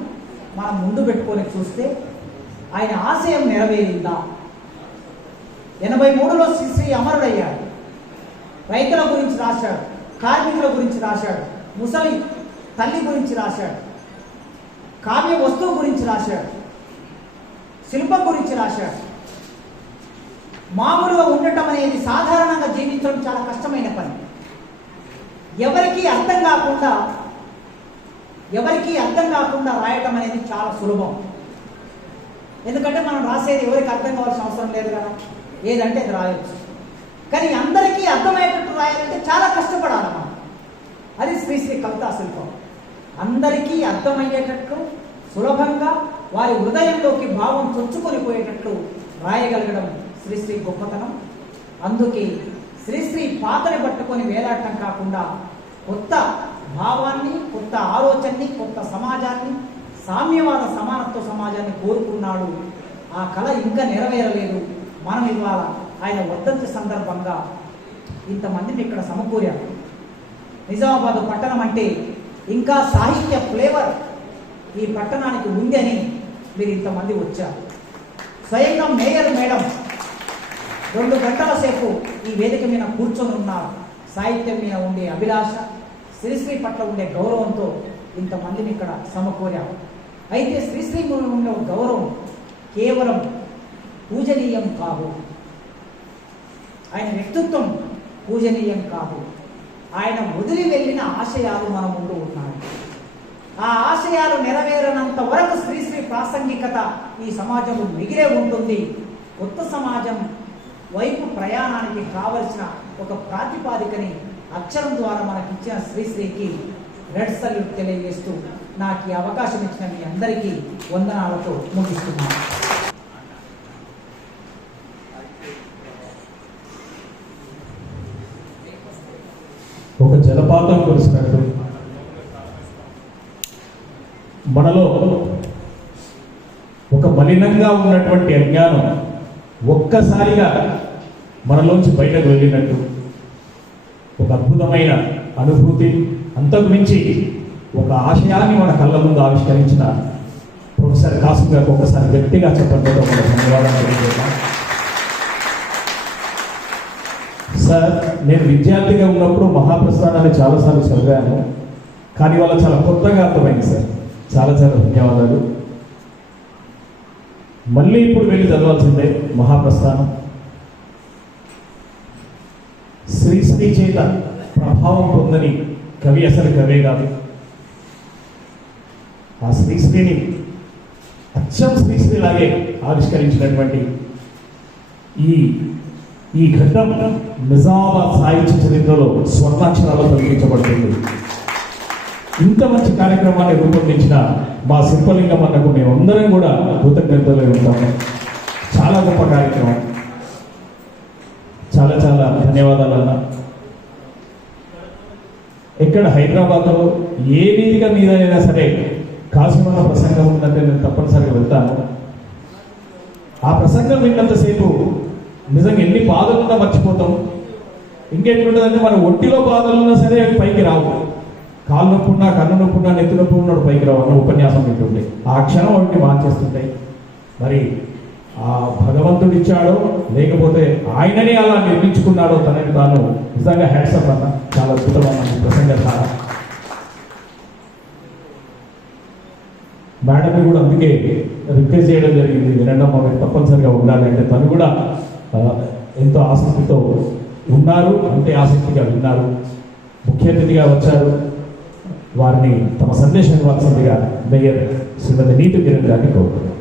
మనం ముందు పెట్టుకొని చూస్తే ఆయన ఆశయం నెరవేరిందా? 83లో శ్రీశ్రీ అమరుడయ్యాడు. రైతుల గురించి రాశాడు, కార్మికుల గురించి రాశాడు, ముసలి తల్లి గురించి రాశాడు, కావ్య వస్తువు గురించి రాశాడు, శిల్పం గురించి రాశాడు. మామూలుగా ఉండటం అనేది, సాధారణంగా జీవించడం చాలా కష్టమైన పని. ఎవరికీ అర్థం కాకుండా రాయటం అనేది చాలా సులభం. ఎందుకంటే మనం రాసేది ఎవరికి అర్థం కావాల్సిన అవసరం లేదు కదా, ఏదంటే అది రాయొచ్చు. కానీ అందరికీ అర్థమయ్యేటట్టు రాయాలంటే చాలా కష్టపడాలి మనం. అది శ్రీశ్రీ కవితా శిల్పం. అందరికీ అర్థమయ్యేటట్లు, సులభంగా వారి హృదయంలోకి భావం చొచ్చుకొని పోయేటట్లు రాయగలగడం శ్రీశ్రీ గొప్పతనం. అందుకే శ్రీశ్రీ పాతని పట్టుకొని వేలాడటం కాకుండా కొత్త భావాన్ని, కొత్త ఆలోచనని, కొత్త సమాజాన్ని, సామ్యవాద సమానత్వ సమాజాన్ని కోరుకున్నాడు. ఆ కళ ఇంకా నెరవేరలేదు. మనం ఇవాళ ఆయన వర్ధంతి సందర్భంగా ఇంతమందిని ఇక్కడ సమకూరాము. నిజామాబాద్ పట్టణం అంటే ఇంకా సాహిత్య ఫ్లేవర్ ఈ పట్టణానికి ఉంది అని మీరు ఇంతమంది వచ్చారు. స్వయంగా మేయర్ మేడం 2 గంటల సేపు ఈ వేదిక మీద కూర్చొని ఉన్నారు. సాహిత్యం మీద ఉండే అభిలాష, శ్రీశ్రీ పట్ల ఉండే గౌరవంతో ఇంతమందిని ఇక్కడ సమకూరాము. అయితే శ్రీశ్రీ ఉండే గౌరవం కేవలం పూజనీయం కాదు, ఆయన వ్యక్తిత్వం పూజనీయం కాదు. ఆయన వదిలి వెళ్ళిన ఆశయాలు మన ముందు ఉన్నాయి. ఆ ఆశయాలు నెరవేరనంత వరకు శ్రీశ్రీ ప్రాసంగికత ఈ సమాజంలో మిగిలే ఉంటుంది. కొత్త సమాజం వైపు ప్రయాణానికి కావలసిన ఒక ప్రాతిపాదికని అక్షరం ద్వారా మనకిచ్చిన శ్రీశ్రీకి రెడ్ సల్యూట్ తెలియజేస్తూ నాకు ఈ అవకాశం ఇచ్చిన మీ అందరికీ వందనాలతో ముగిస్తున్నాను. ఒక జలపాతం కురిసినట్టు మనలో ఒక మలినంగా ఉన్నటువంటి అజ్ఞానం ఒక్కసారిగా మనలోంచి బయటకు వెళ్ళినట్టు ఒక అద్భుతమైన అనుభూతి, అంతకు మించి ఒక ఆశయాన్ని మన కళ్ళ ముందు ఆవిష్కరించిన ప్రొఫెసర్ కాసిం గారికి ఒకసారి గట్టిగా చెప్పడంతో మన ధన్యవాదాలు తెలియజేద్దాం. సార్, నేను విద్యార్థిగా ఉన్నప్పుడు మహాప్రస్థానాన్ని చాలాసార్లు చదివాను, కానీ వాళ్ళ చాలా కొత్తగా అర్థమైంది సార్. చాలా చాలా ధన్యవాదాలు. మళ్ళీ ఇప్పుడు వెళ్ళి చదవాల్సిందే మహాప్రస్థానం. శ్రీశ్రీ చేత ప్రభావం పొందని కవి అసలు కవే కాదు. ఆ శ్రీశ్రీని అచ్చం శ్రీశ్రీలాగే ఆవిష్కరించినటువంటి ఈ ఘట్టం నిజామాబాద్ సాహిత్య చరిత్రలో స్వర్ణాక్షరాలతో తొలగించబడుతుంది. ఇంత మంచి కార్యక్రమాన్ని రూపొందించిన మా శిల్పలింగం అన్నకు మేమందరం కూడా కృతజ్ఞతలు ఉంటాము. చాలా గొప్ప కార్యక్రమం. చాలా చాలా ధన్యవాదాలు అన్న. ఎక్కడ హైదరాబాద్లో ఏ వేదిక మీద అయినా సరే కాసిమన్న ప్రసంగం ఉందంటే నేను తప్పనిసరిగా వెళ్తాను. ఆ ప్రసంగం విన్నంతసేపు నిజంగా ఎన్ని బాధలున్నా మర్చిపోతాం. ఇంకెట్లుంటుందంటే మన ఒంటిలో బాధలున్నా సరే అవి పైకి రావు. కాళ్ళు నొప్పున్నా, కన్ను నొప్పున్నా, నెత్తి నొప్పి ఉన్నాడు పైకి రావు అన్న ఉపన్యాసం వింటుండే. ఆ క్షణం ఒకటి మార్చేస్తుంటాయి. మరి ఆ భగవంతుడు ఇచ్చాడో లేకపోతే ఆయననే అలా నిర్మించుకున్నాడో తనని తాను. నిజంగా హ్యాట్సప్ అన్న, చాలా అద్భుతమైన ప్రసంగం. చాలా మేడంని కూడా అందుకే రిక్వెస్ట్ చేయడం జరిగింది, వినండి అమ్మ మీరు తప్పనిసరిగా ఉండాలి అంటే. తను కూడా ఎంతో ఆసక్తితో ఉన్నారు, అంటే ఆసక్తిగా విన్నారు. ముఖ్య అతిథిగా వచ్చారు. వారిని తమ సందేశం ఇవ్వాల్సిందిగా మేయర్ శ్రీమతి నీతి కిరణ్ గారిని కోరుతున్నారు.